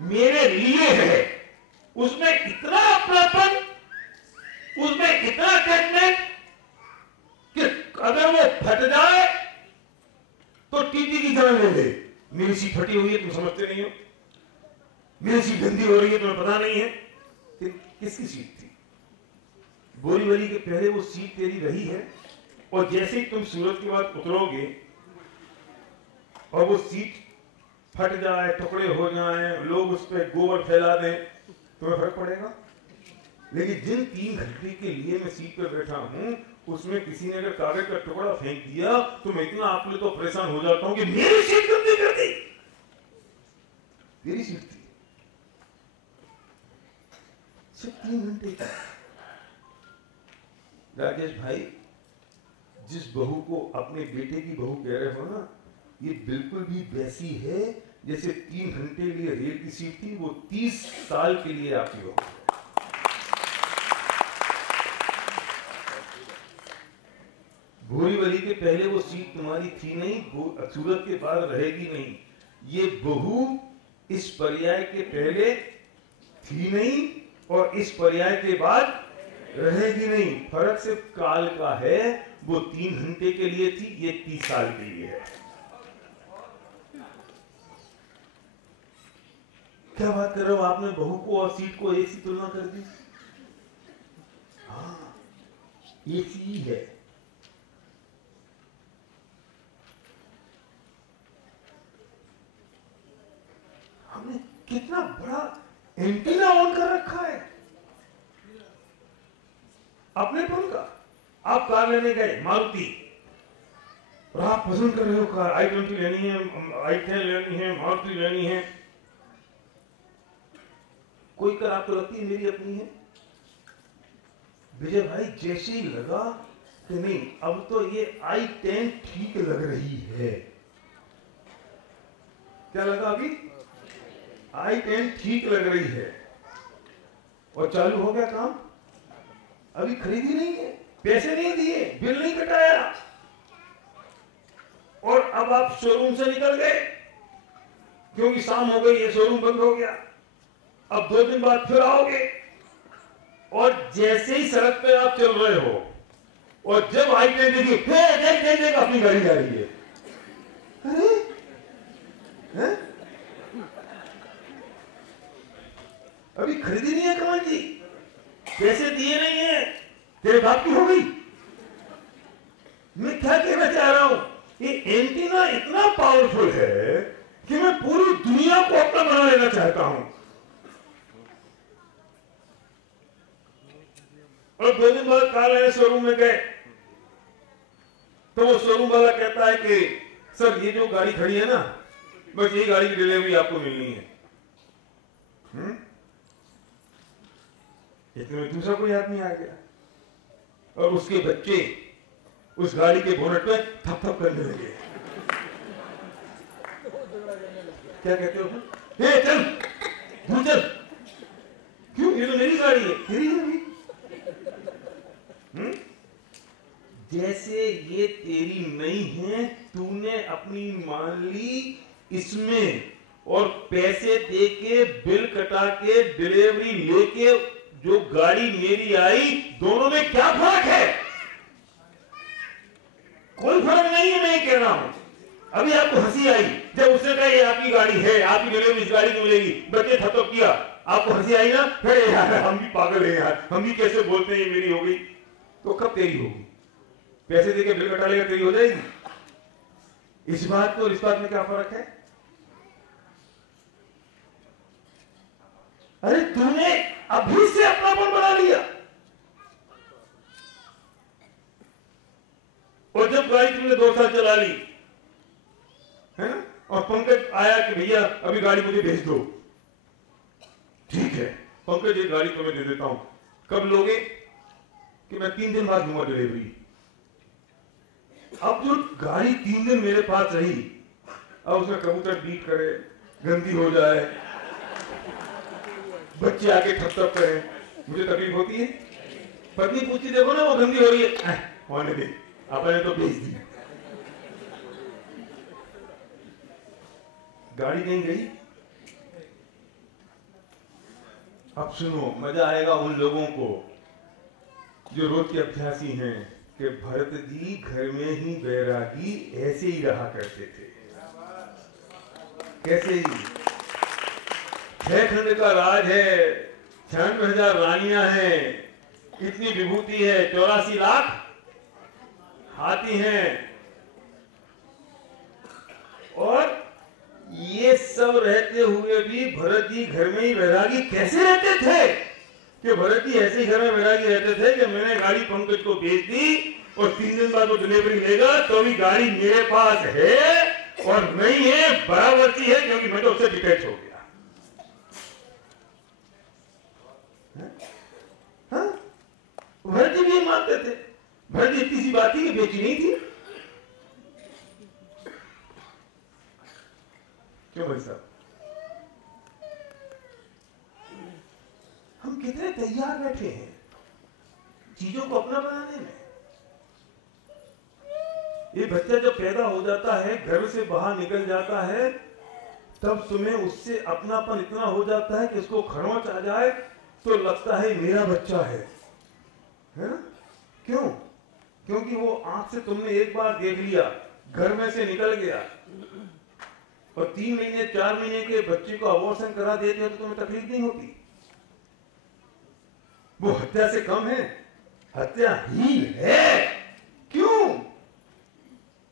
मेरे लिए है, उसमें इतना अपनापन, उसमें इतना अटैचमेंट कि अगर वो फट जाए तो टीटी की जान ले ले। मेरी सीट फटी हुई है, तुम समझते नहीं हो, मेरी सीट गंदी हो रही है, तुम्हें पता नहीं है। किसकी सीट थी? बोरीवली के पहले वो सीट तेरी रही है, और जैसे ही तुम सूरत के बाद उतरोगे और वो सीट फट जाए, टुकड़े हो जाए, लोग उस पर गोबर फैला दें, तुम्हें फर्क पड़ेगा? लेकिन जिन 3 घंटे के लिए मैं सीट पर बैठा हूं, उसमें किसी ने अगर कागज का टुकड़ा फेंक दिया तो मैं इतना आपके लिए तो परेशान हो जाता हूं कि मेरी सीट गंदी कर दी। तेरी सीट थी, सिर्फ 3 घंटे की। राकेश भाई, जिस बहू को अपने बेटे की बहू कह रहे हो ना, ये बिल्कुल भी वैसी है जैसे 3 घंटे के लिए रेल की सीट थी, वो 30 साल के लिए आपकी बहू है। बोरीवली के पहले वो सीट तुम्हारी थी नहीं, सूरत के बाद रहेगी नहीं। ये बहू इस पर्याय के पहले थी नहीं और इस पर्याय के बाद रहेगी नहीं। फर्क सिर्फ काल का है, वो 3 घंटे के लिए थी, ये 30 साल के लिए है। क्या बात कर रहे हो? आपने बहू को और सीट को एक सी तुलना कर दी। हाँ, एक ही है। हमने कितना बड़ा एंटीना ऑन कर रखा है अपने फोन का। आप कार लेने गए मारुति, और आप पसंद कर रहे हो कार, i20 लेनी है, i10 लेनी है, मारुति लेनी है। कोई कार आपको लगती है मेरी अपनी है? विजय भाई जैसे ही लगा कि नहीं, अब तो ये i10 ठीक लग रही है। क्या लगा? अभी i10 ठीक लग रही है, और चालू हो गया काम। अभी खरीदी नहीं है, पैसे नहीं दिए, बिल नहीं कटाया, और अब आप शोरूम से निकल गए क्योंकि शाम हो गई, ये शोरूम बंद हो गया। अब 2 दिन बाद फिर आओगे, और जैसे ही सड़क पे आप चल रहे हो और जब i10 देखिए, देख अपनी गाड़ी जा रही है। अरे है? अभी खरीदी नहीं है कमाल जी, पैसे दिए नहीं है, तेरे बाप की हो गई। मैं क्या कहना चाह रहा हूं, ये एंटीना इतना पावरफुल है कि मैं पूरी दुनिया को अपना बना लेना चाहता हूं। और 2 दिन बाद कार लेने शोरूम में गए तो वो शोरूम वाला कहता है कि सर ये जो गाड़ी खड़ी है ना, बस यही गाड़ी की डिलीवरी आपको मिलनी है। इतने में दूसरा कोई आदमी आ गया और उसके बच्चे उस गाड़ी के बोनट पे थप थप करने लगे। क्या कहते हो? हे चल, दूर चल। क्यों? ये तो मेरी गाड़ी है। तेरी है भी? जैसे ये तेरी नहीं है, तूने अपनी मान ली इसमें, और पैसे देके बिल कटा के डिलीवरी लेके जो गाड़ी मेरी आई, दोनों में क्या फर्क है? कोई फर्क नहीं है। मैं कह रहा हूं, अभी आपको हंसी आई जब उसने कहा ये आपकी गाड़ी है, आपकी डिलीवरी इस गाड़ी को मिलेगी, बच्चे थपथप किया, आपको हंसी आई ना? फिर यार हम भी पागल हैं यार, हम भी कैसे बोलते हैं ये मेरी हो गई। तो कब तेरी होगी? पैसे देके बिल कटा लेगा, तेरी हो जाएगी। इस बात और इस बात में क्या फर्क है? अरे तूने अभी से अपनापन बना लिया, और जब गाड़ी तुमने 2 साल चला ली है ना, और पंकज आया कि भैया अभी गाड़ी मुझे भेज दो, ठीक है पंकज ये गाड़ी तुम्हें दे देता हूं, कब लोगे? कि मैं 3 दिन बाद दूंगा डिलीवरी। अब जो गाड़ी 3 दिन मेरे पास रही, अब उसमें कबूतर बीट करे, गंदी हो जाए, बच्चे आके ठप ठप करें, मुझे तकलीफ होती है। पत्नी पूछती देखो ना वो गंदी हो रही है, होने दे, आपने तो भेज दी। गाड़ी नहीं गई। अब सुनो, मजा आएगा उन लोगों को जो रोज के अभ्यासी हैं कि भरत जी घर में ही बैरागी ऐसे ही रहा करते थे। कैसे ही? 6 खंड का राज है, 96,000 रानियां हैं, इतनी विभूति है, 84 लाख हाथी हैं, और ये सब रहते हुए भी भरत जी घर में ही वैरागी कैसे रहते थे कि भरत जी ऐसे ही घर में वैरागी रहते थे कि मैंने गाड़ी पंकज को भेज दी और 3 दिन बाद वो डिलीवरी लेगा तो भी गाड़ी मेरे पास है, और नहीं है बराबर की है क्योंकि मैं तो उससे डिटैच हो गया। हाँ? भरत जी भी मानते थे। भरत जी इतनी सी बात थी कि बेटी नहीं थी। क्यों भाई साहब? हम कितने तैयार बैठे हैं चीजों को अपना बनाने में। ये बच्चा जब पैदा हो जाता है, घर से बाहर निकल जाता है, तब तुम्हें उससे अपनापन इतना हो जाता है कि उसको खरोंच आ जाए तो लगता है मेरा बच्चा है ना? क्यों? क्योंकि वो आंख से तुमने एक बार देख लिया, घर में से निकल गया, और 3 महीने 4 महीने के बच्चे को अबॉर्शन करा देते हो तो तुम्हें तकलीफ नहीं होती। वो हत्या से कम है? हत्या ही है। क्यों?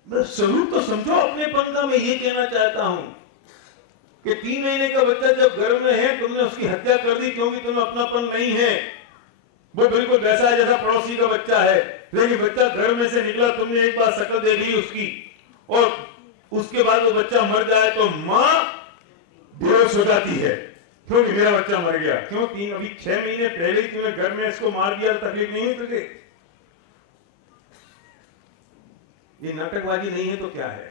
बस स्वरूप तो समझो अपने पंथा में। ये कहना चाहता हूं कि 3 महीने का बच्चा जब घर में है, तुमने उसकी हत्या कर दी क्योंकि तुम्हें अपनापन नहीं है। वो बिल्कुल वैसा है जैसा पड़ोसी का बच्चा है, लेकिन बच्चा घर में से निकला, तुमने एक बार शक्ल देख ली उसकी, और उसके बाद वो बच्चा मर जाए तो मां बेहोश हो जाती है क्योंकि मेरा बच्चा मर गया। क्यों? 6 महीने पहले ही तुमने घर में इसको मार दिया, तकलीफ नहीं हुई तुझे? ये नाटकबाजी नहीं है तो क्या है?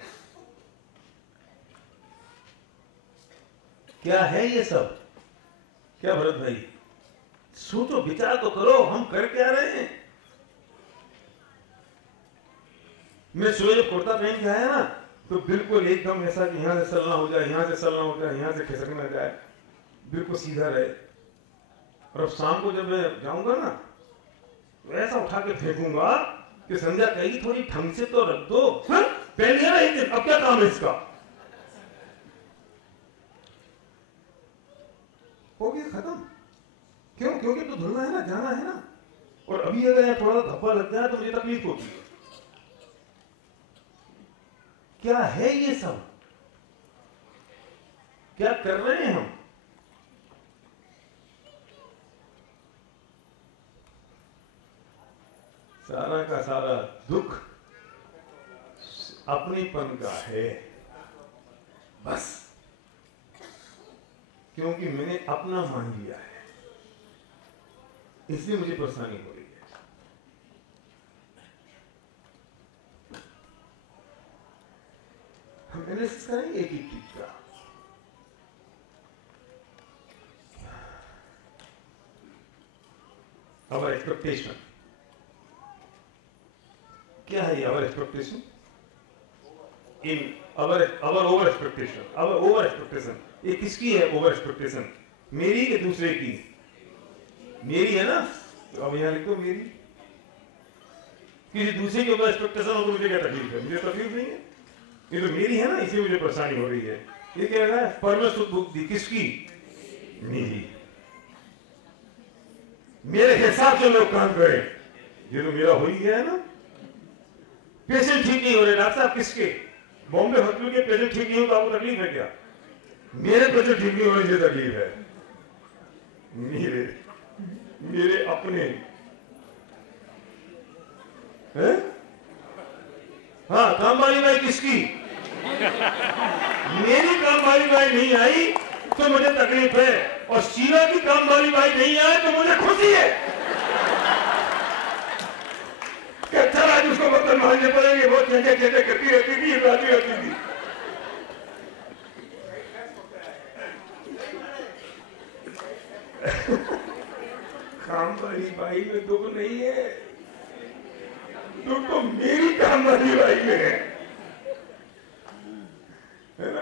क्या है ये सब? क्या भरत भाई सोचो, विचार तो करो, हम कर क्या रहे हैं? मैं सुबह जब कुर्ता पहन के आया ना तो बिल्कुल एकदम ऐसा कि यहां से चलना हो जाए, यहां से चलना हो जाए, यहां से खिसक ना जाए, बिल्कुल सीधा रहे। और अब शाम को जब मैं जाऊंगा ना तो ऐसा उठा के फेंकूंगा कि संध्या कहेगी थोड़ी ढंग से तो रख दो। पहन लिया ना एक दिन, अब क्या काम है इसका? हो गया खत्म। क्यों? क्योंकि तो धुलना है ना, जाना है ना। और अभी अगर थोड़ा धब्बा लग जाए तो मुझे तकलीफ होती है। क्या है ये सब? क्या कर रहे हैं हम? सारा का सारा दुख अपनेपन का है बस, क्योंकि मैंने अपना मान लिया है, इसलिए मुझे परेशानी हो रही है। हम एनालिसिस करेंगे एक एक चीज का। Our expectation क्या है? Our expectation in our over expectation, ये किसकी है ओवर एक्सपेक्टेशन? मेरी कि दूसरे की? मेरी है ना, तो अब यहां लिख दो मेरी। किसी दूसरे की ओवर एक्सपेक्टेशन हो तो मुझे क्या तकलीफ है? मुझे तकलीफ नहीं है, ये तो मेरी है ना, इसलिए मुझे परेशानी हो रही है। ये क्या है? परमेश्वर बुद्धि किसकी? मेरी। मेरे हिसाब से लोग काम करें, ये तो मेरा हो ही गया है ना। पेशेंट ठीक नहीं हो रहे, डॉक्टर साहब किसके? बॉम्बे हॉस्पिटल के पेशेंट ठीक नहीं हो तो आपको तकलीफ है क्या? मेरे पेशेंट ठीक नहीं होने से तकलीफ है। मेरे अपने हैं? हाँ, काम वाली बाई किसकी? मेरी काम वाली बाई नहीं आई तो मुझे तकलीफ है, और शीला की काम वाली बाई नहीं आए तो मुझे खुशी है। अच्छा आज उसको बर्तन मांगने पड़ेंगे, बहुत चेंजे करती रहती थी, राजी रहती थी। काम वाली बाई में दुख नहीं है, दुख तो मेरी काम वाली बाई में है ना?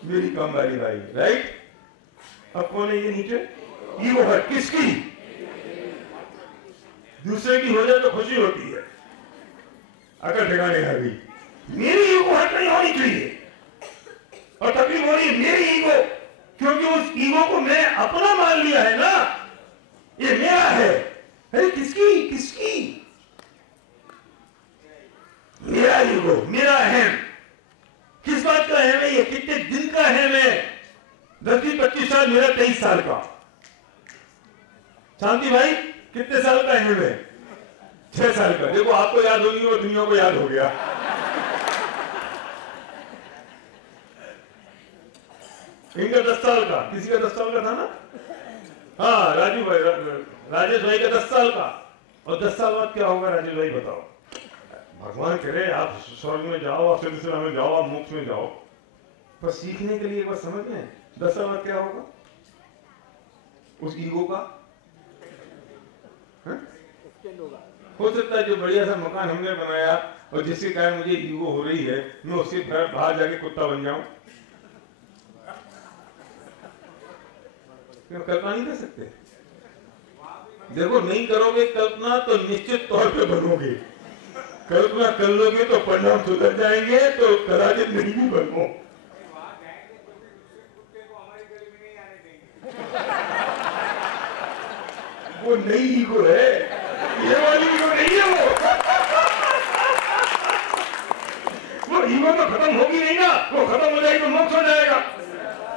मेरी काम वाली बाई, राइट? अब कौन है ये नीचे? ईगो है किसकी? दूसरे की हो जाए तो खुशी होती है, अगर ठिकाने आ गई। मेरी ईगो हट नहीं होनी चाहिए, और तकलीफ हो रही है मेरी ईगो क्योंकि उस ईगो को मैं अपना मान लिया है ना, ये मेरा है। अरे किसकी किसकी? मेरा ईगो, मेरा अहम। किस बात का अहम है? ये कितने दिन का अहम है? 10-25 साल, मेरा 23 साल का। शांति भाई कितने साल का अहम है? 6 साल का। देखो आपको याद होगी और दुनिया को याद हो गया। इनका 10 साल का, किसी का 10 साल का था ना? हाँ राजू भाई, राजेश भाई का 10 साल का। और 10 साल बाद क्या होगा राजेश भाई बताओ? भगवान करे आप स्वर्ग में जाओ, आप सिलसिला में जाओ, आप मोक्ष में जाओ, पर सीखने के लिए एक बार समझ लें 10 साल बाद क्या होगा उस ईगो का? हो सकता है जो बढ़िया सा मकान हमने बनाया और जिसके कारण मुझे ईगो हो रही है, मैं उससे बाहर जाके कुत्ता बन जाऊं। कल्पना नहीं कर सकते। देखो नहीं करोगे कल्पना तो निश्चित तौर पे बनोगे। कल्पना कर लोगे तो परिणाम सुधर जाएंगे, तो कदाचित नहीं भी बनो। वो नई ईगो है, ये वाली ईगो नहीं है। वो ईगो तो खत्म होगी नहीं ना, वो खत्म हो जाएगी तो मोक्ष हो जाएगा,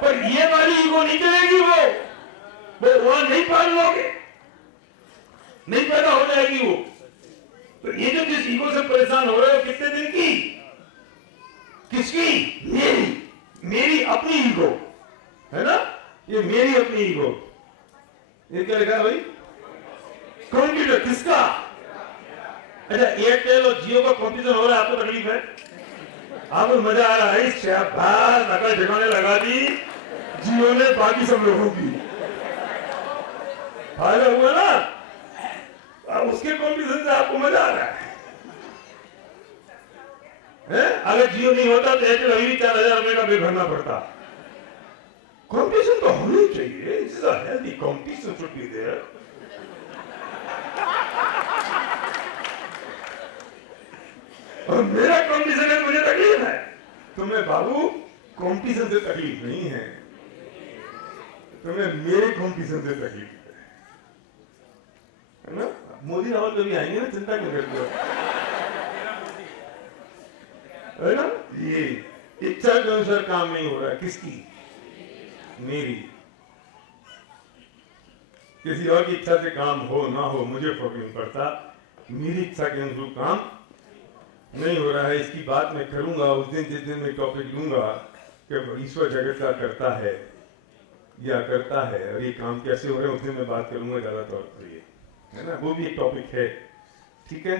पर ये वाली ईगो नहीं चलेगी। वो वहां नहीं पाल लोगे, नहीं पैदा हो जाएगी वो। तो ये जो जिस ईगो से परेशान हो रहे हो कितने दिन की? किसकी? मेरी अपनी ईगो है ना, ये मेरी अपनी ईगो। ये क्या लिखा है भाई? कंप्यूटर किसका? अच्छा एयरटेल और जियो का कॉम्पिटिशन हो रहा है, आपको तकलीफ है? आपको मजा आ रहा है? शाबाश, नकल ठिकाने लगा दी जियो ने बाकी सब लोगों की। फायदा हुआ ना? अब उसके कॉम्पिटिशन से आपको मजा आ रहा है? अगर जियो नहीं होता तो एयरटेल अभी भी 4000 रुपए का बिल भरना पड़ता। कॉम्पिटिशन तो होनी चाहिए, it's a healthy competition should be there. और मेरा कॉम्पिटिशन है, मुझे तकलीफ है। तुम्हें बाबू कॉम्पिटिशन से तकलीफ नहीं है, तुम्हें मेरे कॉम्पिटिशन से तकलीफ है ना? मोदी रावल कभी आएंगे ना, चिंता क्यों करते हो? है ना? ये इच्छा के अनुसार काम नहीं हो रहा है। किसकी? मेरी। किसी और की इच्छा से काम हो ना हो मुझे फर्क नहीं पड़ता, मेरी इच्छा के अनुसार काम नहीं हो रहा है। इसकी बात मैं करूंगा उस दिन जिस दिन मैं टॉपिक लूंगा कि ईश्वर जगत का करता है या करता है, और ये काम कैसे हो रहे हैं उस दिन मैं बात करूंगा ज्यादा तौर पर, ये है ना, वो भी एक टॉपिक है। ठीक है?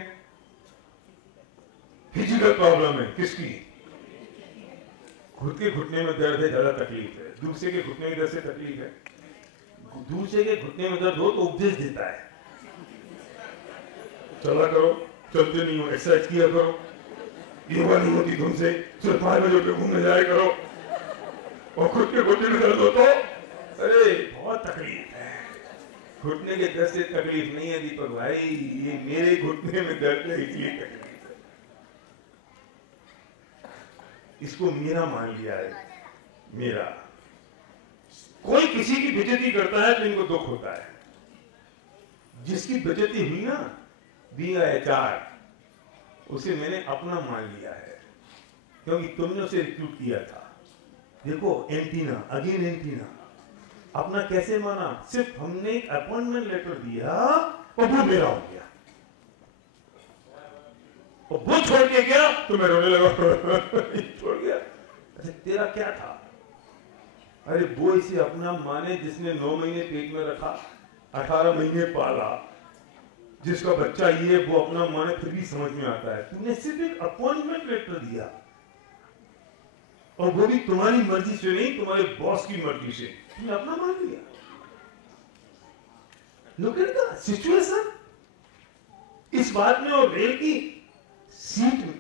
फिजिकल प्रॉब्लम है किसकी? खुद के घुटने में दर्द है, ज्यादा तकलीफ है। दूसरे के घुटने में दर्द से तकलीफ है। दूसरे के घुटने में दर्द हो तो उपदेश देता है, चला करो, चलते नहीं हो, एक्सरसाइज किया करो, योगा नहीं होती तुमसे, सिर्फ 5 बजे पे घूमने जाया करो। और खुद के घुटने में दर्द हो तो अरे बहुत तकलीफ है। घुटने के दर्द से तकलीफ नहीं है दीपक भाई, ये मेरे घुटने में दर्द है इसलिए तकलीफ है। इसको मेरा मान लिया है, मेरा। कोई किसी की बेइज्जती करता है तो इनको दुख होता है। जिसकी बेइज्जती हुई ना, बीइंग HR, उसे मैंने अपना मान लिया है, क्योंकि तुमने उसे रिक्रूट किया था। देखो एंटीना, अगेन एंटीना, अपना कैसे माना? सिर्फ हमने एक अपॉइंटमेंट लेटर दिया और वो मेरा हो गया, और वो छोड़ के गया तो मैं रोने लगा। छोड़ गया, अच्छा तेरा क्या था? अरे वो इसे अपना माने जिसने 9 महीने पेट में रखा, 18 महीने पाला, जिसका बच्चा ये वो अपना माने, फिर भी समझ में आता है। तुमने सिर्फ एक अपॉइंटमेंट लेटर दिया, और वो भी तुम्हारी मर्जी से नहीं, तुम्हारे बॉस की मर्जी से, तुमने अपना मान लिया। Look at the situation. इस बात में और रेल की सीट में,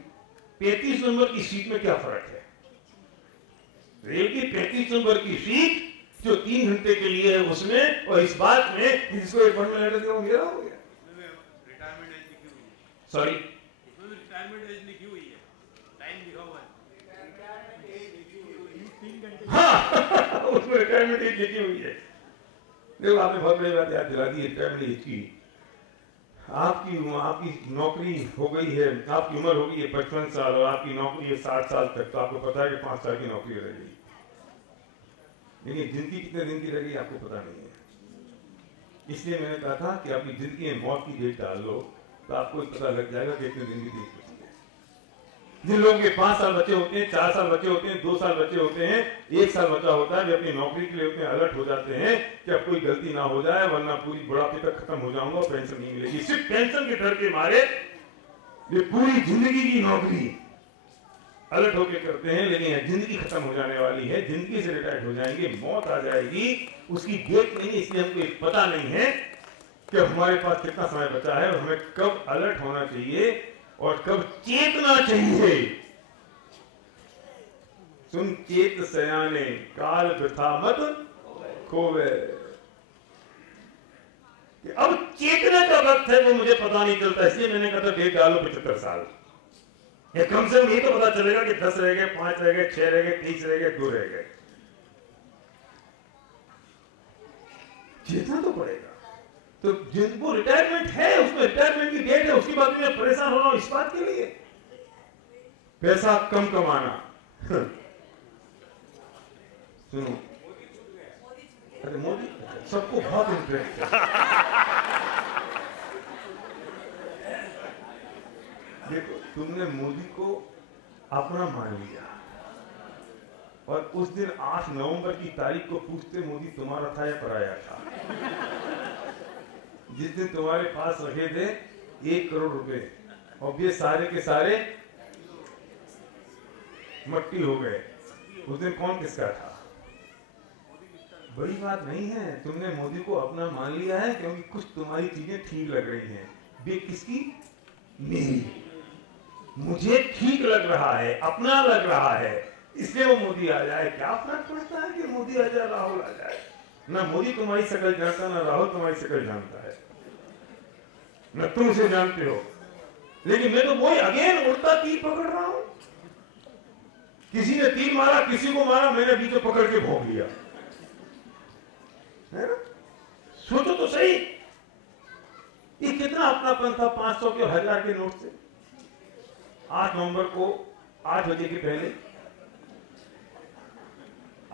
35 नंबर की सीट में क्या फर्क है? रेल की 35 नंबर की सीट जो 3 घंटे के लिए है उसमें, और इस बात में जिसको एक अपॉइंटमेंट लेटर दिया वो मेरा हो गया। सॉरी, रिटायरमेंट एज लिखी हुई है, टाइम लिखा हुआ है। हाँ उसमें रिटायरमेंट एज लिखी हुई है। देखो आपने बहुत बड़ी बात याद दिला दी रिटायरमेंट एज की। आपकी नौकरी हो गई है, आपकी उम्र हो गई है 55 साल और आपकी नौकरी है 60 साल तक, तो आपको पता है कि 5 साल की नौकरी रह गई, लेकिन जिंदगी कितने दिन की रह गई आपको पता नहीं है। इसलिए मैंने कहा था कि अपनी जिंदगी में मौत की डेट डाल लो तो आपको पता लग जाएगा कि कितने दिन की डेट बची है। जिन लोगों के 5 साल बचे होते हैं, 4 साल बचे होते हैं, 2 साल बचे होते हैं, 1 साल बचा होता है, वे अपनी नौकरी के लिए उतने अलर्ट हो जाते हैं कि अब कोई गलती ना हो जाए वरना पूरी बुढ़ापे तक खत्म हो जाऊंगा और पेंशन नहीं मिलेगी। सिर्फ पेंशन के डर के मारे ये पूरी जिंदगी की नौकरी अलर्ट होके करते हैं, लेकिन जिंदगी खत्म हो जाने वाली है, जिंदगी से रिटायर्ड हो जाएंगे, मौत आ जाएगी, उसकी डेट नहीं है, इसलिए हमको पता नहीं है कि हमारे पास कितना समय बचा है और हमें कब अलर्ट होना चाहिए और कब चेतना चाहिए। सुन चेत सयाने काल वृथा मत खोवे। अब चेतना का वक्त है वो मुझे पता नहीं चलता, इसलिए मैंने कहा था डेट डालो 75 साल। ये कम से कम ये तो पता चलेगा कि 10 रह गए, 5 रह गए, 6 रह गए, 30 रह गए, 2 रह गए। चेतना तो पड़ेगा। तो जिनको रिटायरमेंट है उसमें रिटायरमेंट की डेट है, उसके बाद मैं परेशान हो रहा हूं इस बात के लिए पैसा कम कमाना। सुनो, अरे मोदी सबको बहुत इंटरेस्ट है। देखो तुमने मोदी को अपना मान लिया और उस दिन 8 नवंबर की तारीख को पूछते मोदी तुम्हारा था या पराया था। जिस दिन तुम्हारे पास रखे थे 1 करोड़ रुपए और ये सारे के सारे मट्टी हो गए, उस दिन कौन किसका था? बड़ी बात नहीं है, तुमने मोदी को अपना मान लिया है क्योंकि कुछ तुम्हारी चीजें ठीक लग रही हैं। वे किसकी? मेरी। मुझे ठीक लग रहा है, अपना लग रहा है, इसलिए वो मोदी आ जाए। क्या फर्क पड़ता है कि मोदी आ जाए, राहुल आ जाए? ना मोदी तुम्हारी शक्ल जानता, ना राहुल तुम्हारी शक्ल जानता है, न तुम उसे जानते हो। लेकिन मैं तो वही अगेन उल्टा तीर पकड़ रहा हूं। किसी ने तीर मारा, किसी को मारा, मैंने बीच में पकड़ के भोंक लिया, है ना? सोचो तो सही, ये कितना अपनापन था 500 के 1000 के नोट से। 8 नवंबर को 8 बजे के पहले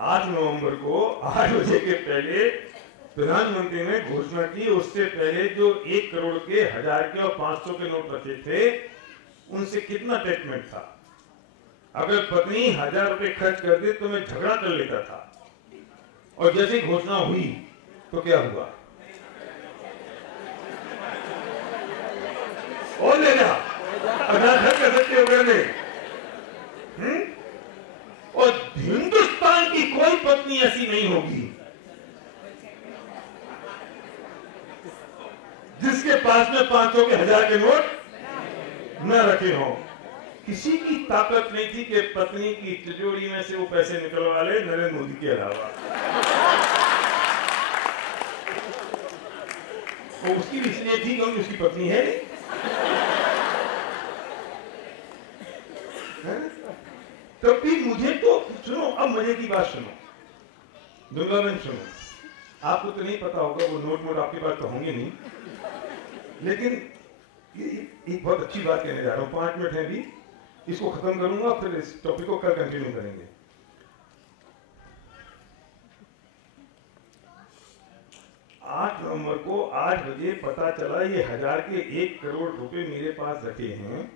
8 नवंबर को 8 बजे के पहले प्रधानमंत्री ने घोषणा की। उससे पहले जो 1 करोड़ के, 1000 के और 500 के नोट रखे थे, उनसे कितना अटैचमेंट था? अगर पत्नी 1000 रुपए खर्च कर दे तो मैं झगड़ा कर लेता था, और जैसे घोषणा हुई तो क्या हुआ? और ले जा, अगर खर्च कर सकते हो घर में। और हिंदुस्तान की कोई पत्नी ऐसी नहीं होगी जिसके पास में 500 के 1000 के नोट न रखे हों। किसी की ताकत नहीं थी कि पत्नी की तिजोरी में से वो पैसे निकलवा ले, नरेंद्र मोदी के अलावा। वो उसकी भी इसलिए थी क्योंकि उसकी पत्नी है नहीं। तो फिर मुझे तो सुनो, अब मजे की बात सुनो, दुर्गा बहन सुनो। आपको तो नहीं पता होगा, वो नोट आपके पास तो होंगे नहीं, लेकिन ये एक बहुत अच्छी बात कहने जा रहा हूँ। 5 मिनट है भी, इसको खत्म करूंगा, फिर इस टॉपिक को कल कंटिन्यू करेंगे। 8 नवंबर को 8 बजे पता चला ये 1000 के 1 करोड़ रुपए मेरे पास रखे हैं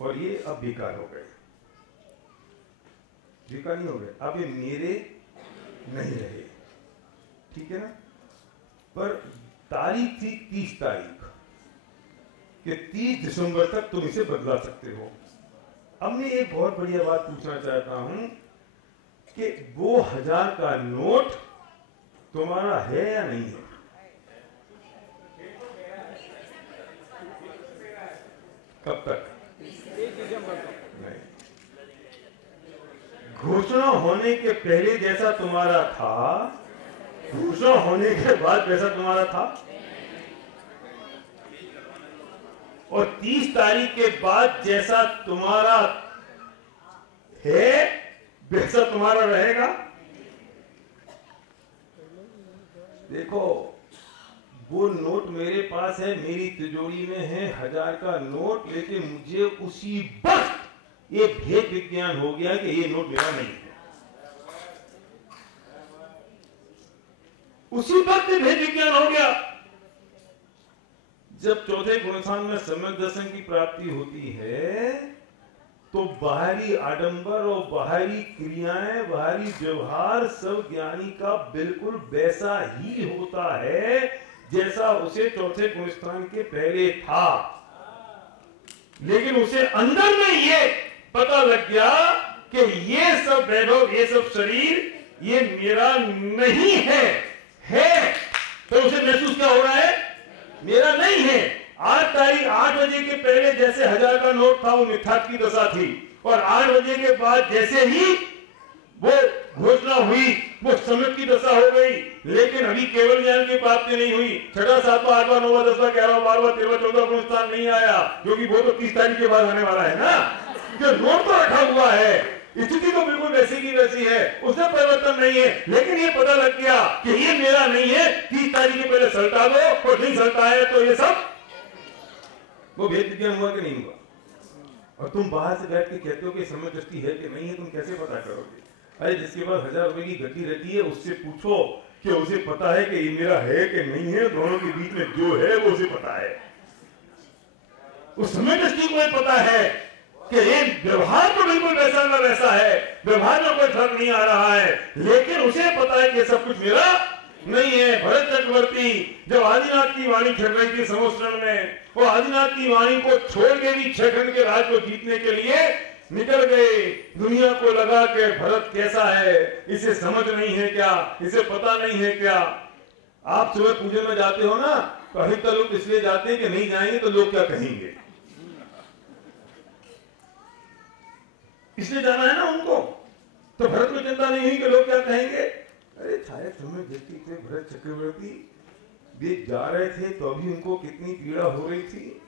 और ये अब बेकार हो गए। बेकार नहीं हो गए, अब ये मेरे नहीं रहे, ठीक है ना? पर तारीख थी 30 तारीख कि 30 दिसंबर तक तुम इसे बदला सकते हो। अब मैं एक बहुत बढ़िया बात पूछना चाहता हूं कि वो 1000 का नोट तुम्हारा है या नहीं है? कब तक? नहीं। घोषणा होने के पहले जैसा तुम्हारा था, घोषणा होने के बाद जैसा तुम्हारा था, और 30 तारीख के बाद जैसा तुम्हारा है वैसा तुम्हारा रहेगा। देखो वो नोट मेरे पास है, मेरी तिजोरी में है 1000 का नोट, लेकिन मुझे उसी वक्त ये भेद विज्ञान हो गया कि ये नोट मेरा नहीं है। उसी वक्त भेद विज्ञान हो गया। जब चौथे गुणस्थान में सम्यक दर्शन की प्राप्ति होती है तो बाहरी आडंबर और बाहरी क्रियाएं, बाहरी व्यवहार सब ज्ञानी का बिल्कुल वैसा ही होता है जैसा उसे चौथे गुणस्थान के पहले था। लेकिन उसे अंदर में ये पता लग गया कि ये सब वैभव, ये सब शरीर ये मेरा नहीं है तो उसे महसूस क्या हो रहा है? मेरा नहीं है। 8 तारीख 8 बजे के पहले जैसे 1000 का नोट था वो मिथ्यात्व की दशा थी, और 8 बजे के बाद जैसे ही वो घोषणा हुई वो समय की दशा हो गई। लेकिन अभी केवल ज्ञान की प्राप्ति नहीं हुई। 6वां 7वां 8वां 9वां 10वां 11वां 12वां 13वां 14वां गुण स्थान नहीं आया, क्योंकि वो तो 30 तारीख के बाद आने वाला है ना। जो नोट तो रखा हुआ है, स्थिति तो बिल्कुल वैसी की वैसी है, उसमें परिवर्तन नहीं है। लेकिन ये पता लग गया कि ये मेरा नहीं है, 30 तारीख के पहले सल्टा दो, और नहीं सल्टा है तो ये सब वो भेद विज्ञान हुआ कि नहीं हुआ। और तुम बाहर से बैठ के कहते हो कि समय दृष्टि है कि नहीं है, तुम कैसे पता करोगे? अरे जिसके पास 1000 रुपए की गड्डी रहती है उससे पूछो कि उसे पता है कि ये मेरा है कि नहीं है। दोनों के बीच में जो है वो उसे पता है। उस समय दृष्टि को पता है कि ये व्यवहार तो बिल्कुल वैसा ना वैसा है, व्यवहार में कोई फर्क नहीं आ रहा है, लेकिन उसे पता है कि सब कुछ मेरा नहीं है। भरत चक्रवर्ती जब आदिनाथ की वाणी छिड़ रही थी समुद्र में, वो आदिनाथ की वाणी को छोड़ के भी 6 खंड के राज को जीतने के लिए निकल गए। दुनिया को लगा कि भरत कैसा है, इसे समझ नहीं है क्या, इसे पता नहीं है क्या। आप सुबह पूजन में जाते हो ना, तो अधिकतर लोग इसलिए जाते हैं कि नहीं जाएंगे तो लोग क्या कहेंगे, इसलिए जाना है ना उनको। तो भरत को चिंता नहीं हुई कि लोग क्या कहेंगे। अरे छाया समय दृष्टि थे भरत चक्रवर्ती, वे जा रहे थे तो अभी उनको कितनी पीड़ा हो रही थी।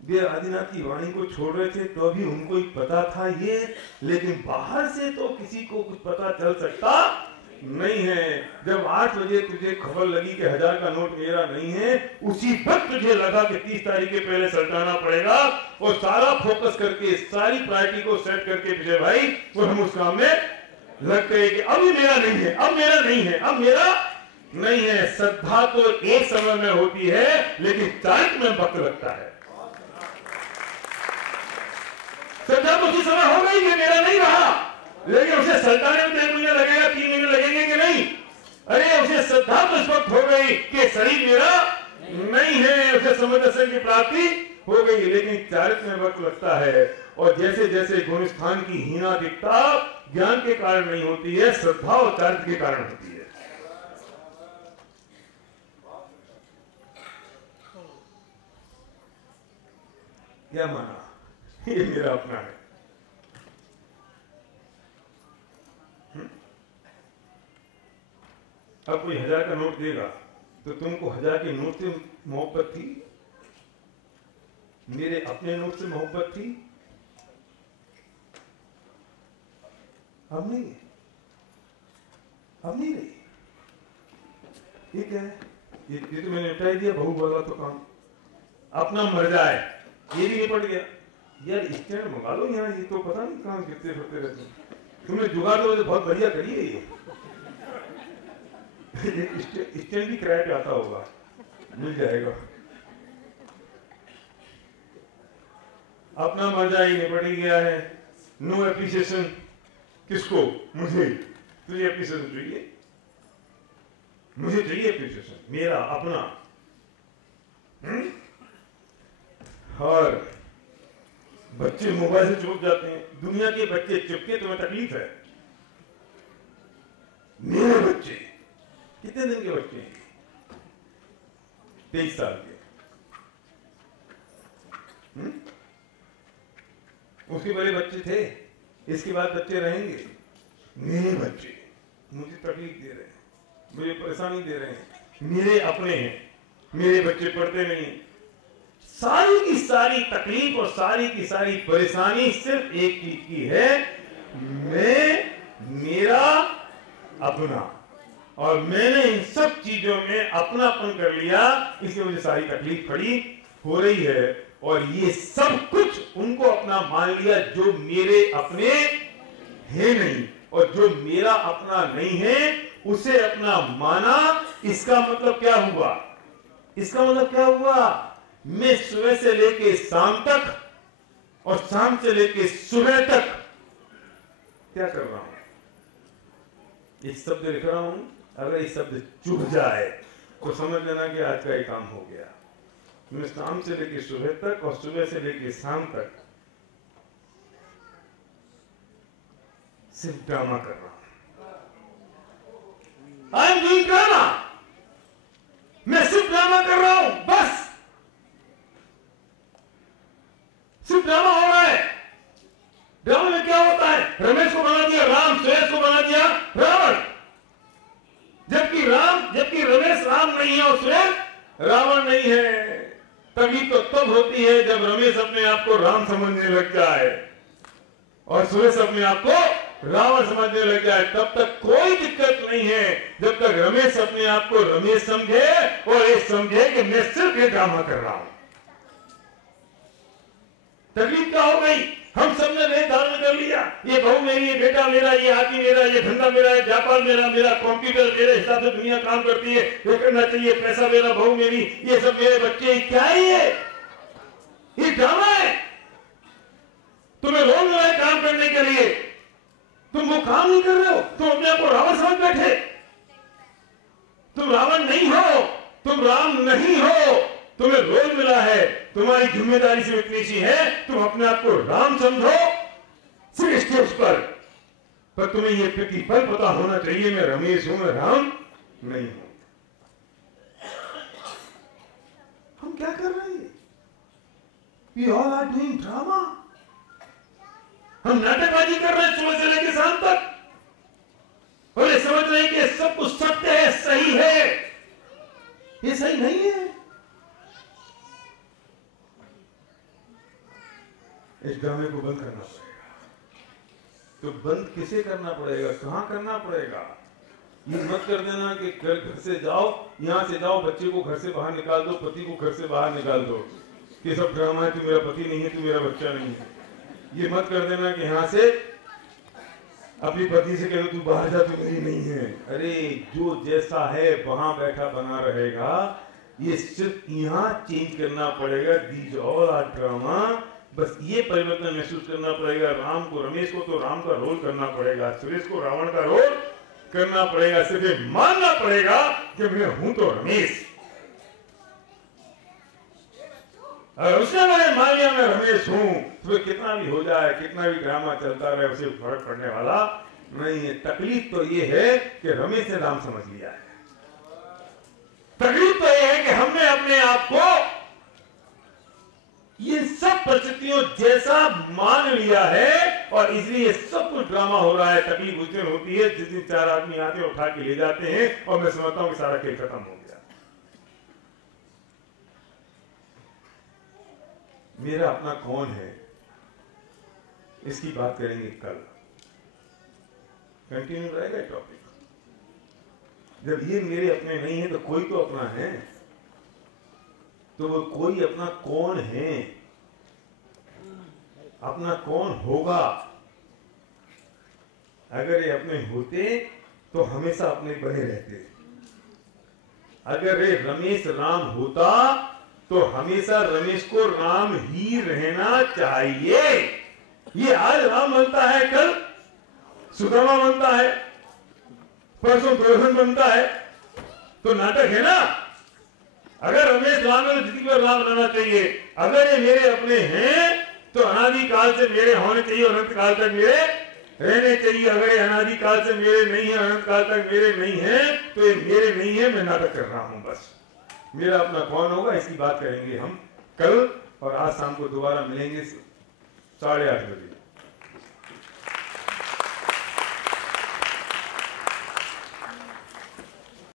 वे आदिनाथ की वाणी को छोड़ रहे थे तो अभी उनको ही पता था ये, लेकिन बाहर से तो किसी को कुछ पता चल सकता नहीं है। जब 8 बजे तुझे खबर लगी कि 1000 का नोट मेरा नहीं है, उसी वक्त तुझे लगा कि 30 तारीख के पहले सल्टाना पड़ेगा, और सारा फोकस करके सारी प्रायोरिटी को सेट करके विजय भाई और हम उस काम में लग गए कि अब ये मेरा नहीं है, अब मेरा नहीं है, अब मेरा नहीं है। श्रद्धा तो एक समय में होती है, लेकिन चारित्र में वक्त लगता है। श्रद्धा तो उसी समय हो गई कि मेरा नहीं रहा, लेकिन उसे सल्टाने में 3 महीने लगेगा, 3 महीने लगेंगे कि नहीं? अरे उसे श्रद्धा तो इस वक्त हो गई कि शरीर मेरा नहीं है, उसे समझ दर्शन की प्राप्ति हो गई, लेकिन चारित्र में वक्त लगता है। और जैसे जैसे गुण स्थान की हीना दिखता ज्ञान के कारण नहीं होती है, श्रद्धा और चारित्र के कारण होती है। क्या माना? ये मेरा अपना है। अब कोई 1000 का नोट देगा तो तुमको 1000 के नोट से मोहब्बत थी, मेरे अपने नोट से मोहब्बत थी? अब नहीं है, अब नहीं रही। ये क्या है? ये तो मैंने निपटा दिया, बहू वाला तो काम अपना मर जाए, ये भी निपट गया। यार स्टैंड मंगा लो यहाँ, ये तो पता नहीं कहाँ गिरते फिरते रहते। तुमने जुगाड़ तो बहुत बढ़िया करी है ये। स्टैंड भी किराए पे आता होगा, मिल जाएगा। अपना मजा ही निपट ही गया है। नो एप्रिसिएशन किसको? मुझे। तुझे एप्रिसिएशन चाहिए? मुझे चाहिए एप्रिसिएशन, मेरा अपना। और बच्चे मोबाइल से चिपक जाते हैं। दुनिया के बच्चे चिपके तुम्हें तकलीफ है, मेरे बच्चे कितने दिन के बच्चे हैं? 23 साल के। उसके पहले बच्चे थे, इसके बाद बच्चे रहेंगे। मेरे बच्चे मुझे तकलीफ दे रहे हैं, मुझे परेशानी दे रहे हैं, मेरे अपने हैं, मेरे बच्चे पढ़ते नहीं। सारी की सारी तकलीफ और सारी की सारी परेशानी सिर्फ एक चीज की है मैं, मेरा, अपना, और मैंने इन सब चीजों में अपनापन कर लिया, इसलिए मुझे सारी तकलीफ खड़ी हो रही है। और ये सब कुछ उनको अपना मान लिया जो मेरे अपने है नहीं, और जो मेरा अपना नहीं है उसे अपना माना। इसका मतलब क्या हुआ? इसका मतलब क्या हुआ? मैं सुबह से लेके शाम तक और शाम से लेके सुबह तक क्या कर रहा हूं? ये शब्द लिख रहा हूं, अगर ये शब्द चुभ जाए तो समझ लेना कि आज का ये काम हो गया। मैं शाम से लेके सुबह तक और सुबह से लेके शाम तक सिर्फ ड्रामा कर रहा हूं। I am doing drama. मैं सिर्फ ड्रामा कर रहा हूं, बस सिर्फ ड्रामा हो रहा है। ड्रामा में क्या होता है? रमेश को बना दिया राम, सुरेश को बना दिया रावण, जबकि रमेश राम नहीं है और सुरेश रावण नहीं है। तभी तो तब होती है जब रमेश अपने आप को राम समझने लग जाए और सुरेश अपने आप को रावण समझने लग जाए। तब तक कोई दिक्कत नहीं है जब तक रमेश अपने आप को रमेश समझे और ये समझे कि मैं सिर्फ ये ड्रामा कर रहा हूं। तकलीफ क्या हो गई? हम सबने वेश धारण कर लिया, ये बहू मेरी, ये बेटा मेरा, ये हाथी मेरा, ये धंधा मेरा, ये व्यापार मेरा, मेरा कंप्यूटर मेरे हिसाब से दुनिया काम करती है, ये करना चाहिए, पैसा मेरा, बहू मेरी, ये सब मेरे बच्चे। क्या है ये ड्रामा है। तुम्हें रोल मिला है काम करने के लिए, तुम वो काम नहीं कर रहे हो, तुम अपने आप को रावण समझ बैठे। तुम रावण नहीं हो, तुम राम नहीं हो, तुम्हें रोल मिला है, तुम्हारी जिम्मेदारी से इतनी सी है, तुम अपने आप को राम समझो सिर्फ स्टेज पर तुम्हें ये प्रतिपल पता होना चाहिए मैं रमेश हूं, मैं राम नहीं हूं। हम क्या कर रहे हैं? We all are doing drama। हम नाटकबाजी कर रहे हैं सुबह से लेकर शाम तक और ये समझ रहे हैं कि सब कुछ सत्य है, सही है। ये सही नहीं है। इस ड्रामे को बंद करना पड़ेगा। तो बंद किसे करना पड़ेगा, कहां करना पड़ेगा? ये मत कर देना कि घर से जाओ, यहां से जाओ, बच्चे को घर से बाहर निकाल दो, पति को घर से बाहर निकाल दो, ये सब ड्रामा है, तू मेरा पति नहीं है, तू मेरा बच्चा नहीं है। ये मत कर देना कि यहां से अपनी पति से कह दो तू बाहर जा, तू मेरी नहीं है। अरे जो जैसा है वहां बैठा बना रहेगा, ये सिर्फ यहाँ चेंज करना पड़ेगा। These all are drama. बस ये परिवर्तन महसूस करना पड़ेगा। राम को, रमेश को तो राम का रोल करना पड़ेगा, सुरेश को रावण का रोल करना पड़ेगा। सिर्फ मानना पड़ेगा कि मैं हूं तो रमेश। अगर उसने मैंने मान लिया मैं रमेश हूं, तो कितना भी हो जाए, कितना भी ड्रामा चलता रहे, उसे फर्क पड़ने वाला नहीं है। तकलीफ तो ये है कि रमेश ने राम समझ लिया है। तकलीफ तो ये है कि हमने अपने आप को ये सब परिस्थितियों जैसा मान लिया है और इसलिए सब कुछ ड्रामा हो रहा है। तकलीफ उस दिन होती है जिस दिन चार आदमी आते उठा के ले जाते हैं और मैं समझता हूं कि सारा खेल खत्म हो गया। मेरा अपना कौन है, इसकी बात करेंगे कल। कंटिन्यू रहेगा टॉपिक। जब ये मेरे अपने नहीं है तो कोई तो अपना है, तो वो कोई अपना कौन है, अपना कौन होगा। अगर ये अपने होते तो हमेशा अपने बने रहते। अगर ये रमेश राम होता तो हमेशा रमेश को राम ही रहना चाहिए। ये आज राम बनता है, कल सुदामा बनता है, परसों दुर्योधन बनता है, तो नाटक है ना। अगर रमेश राम है तो जिंदगी भर राम रहना चाहिए। अगर ये मेरे अपने हैं तो अनादि काल से मेरे होने चाहिए और अनंत काल तक मेरे रहने चाहिए। अगर ये अनादि काल से मेरे नहीं है, अनंत काल तक मेरे नहीं है, तो ये मेरे नहीं है, मैं नाटक कर रहा हूं। बस मेरा अपना कौन होगा, इसकी बात करेंगे हम कल। और आज शाम को दोबारा मिलेंगे 8:30 बजे।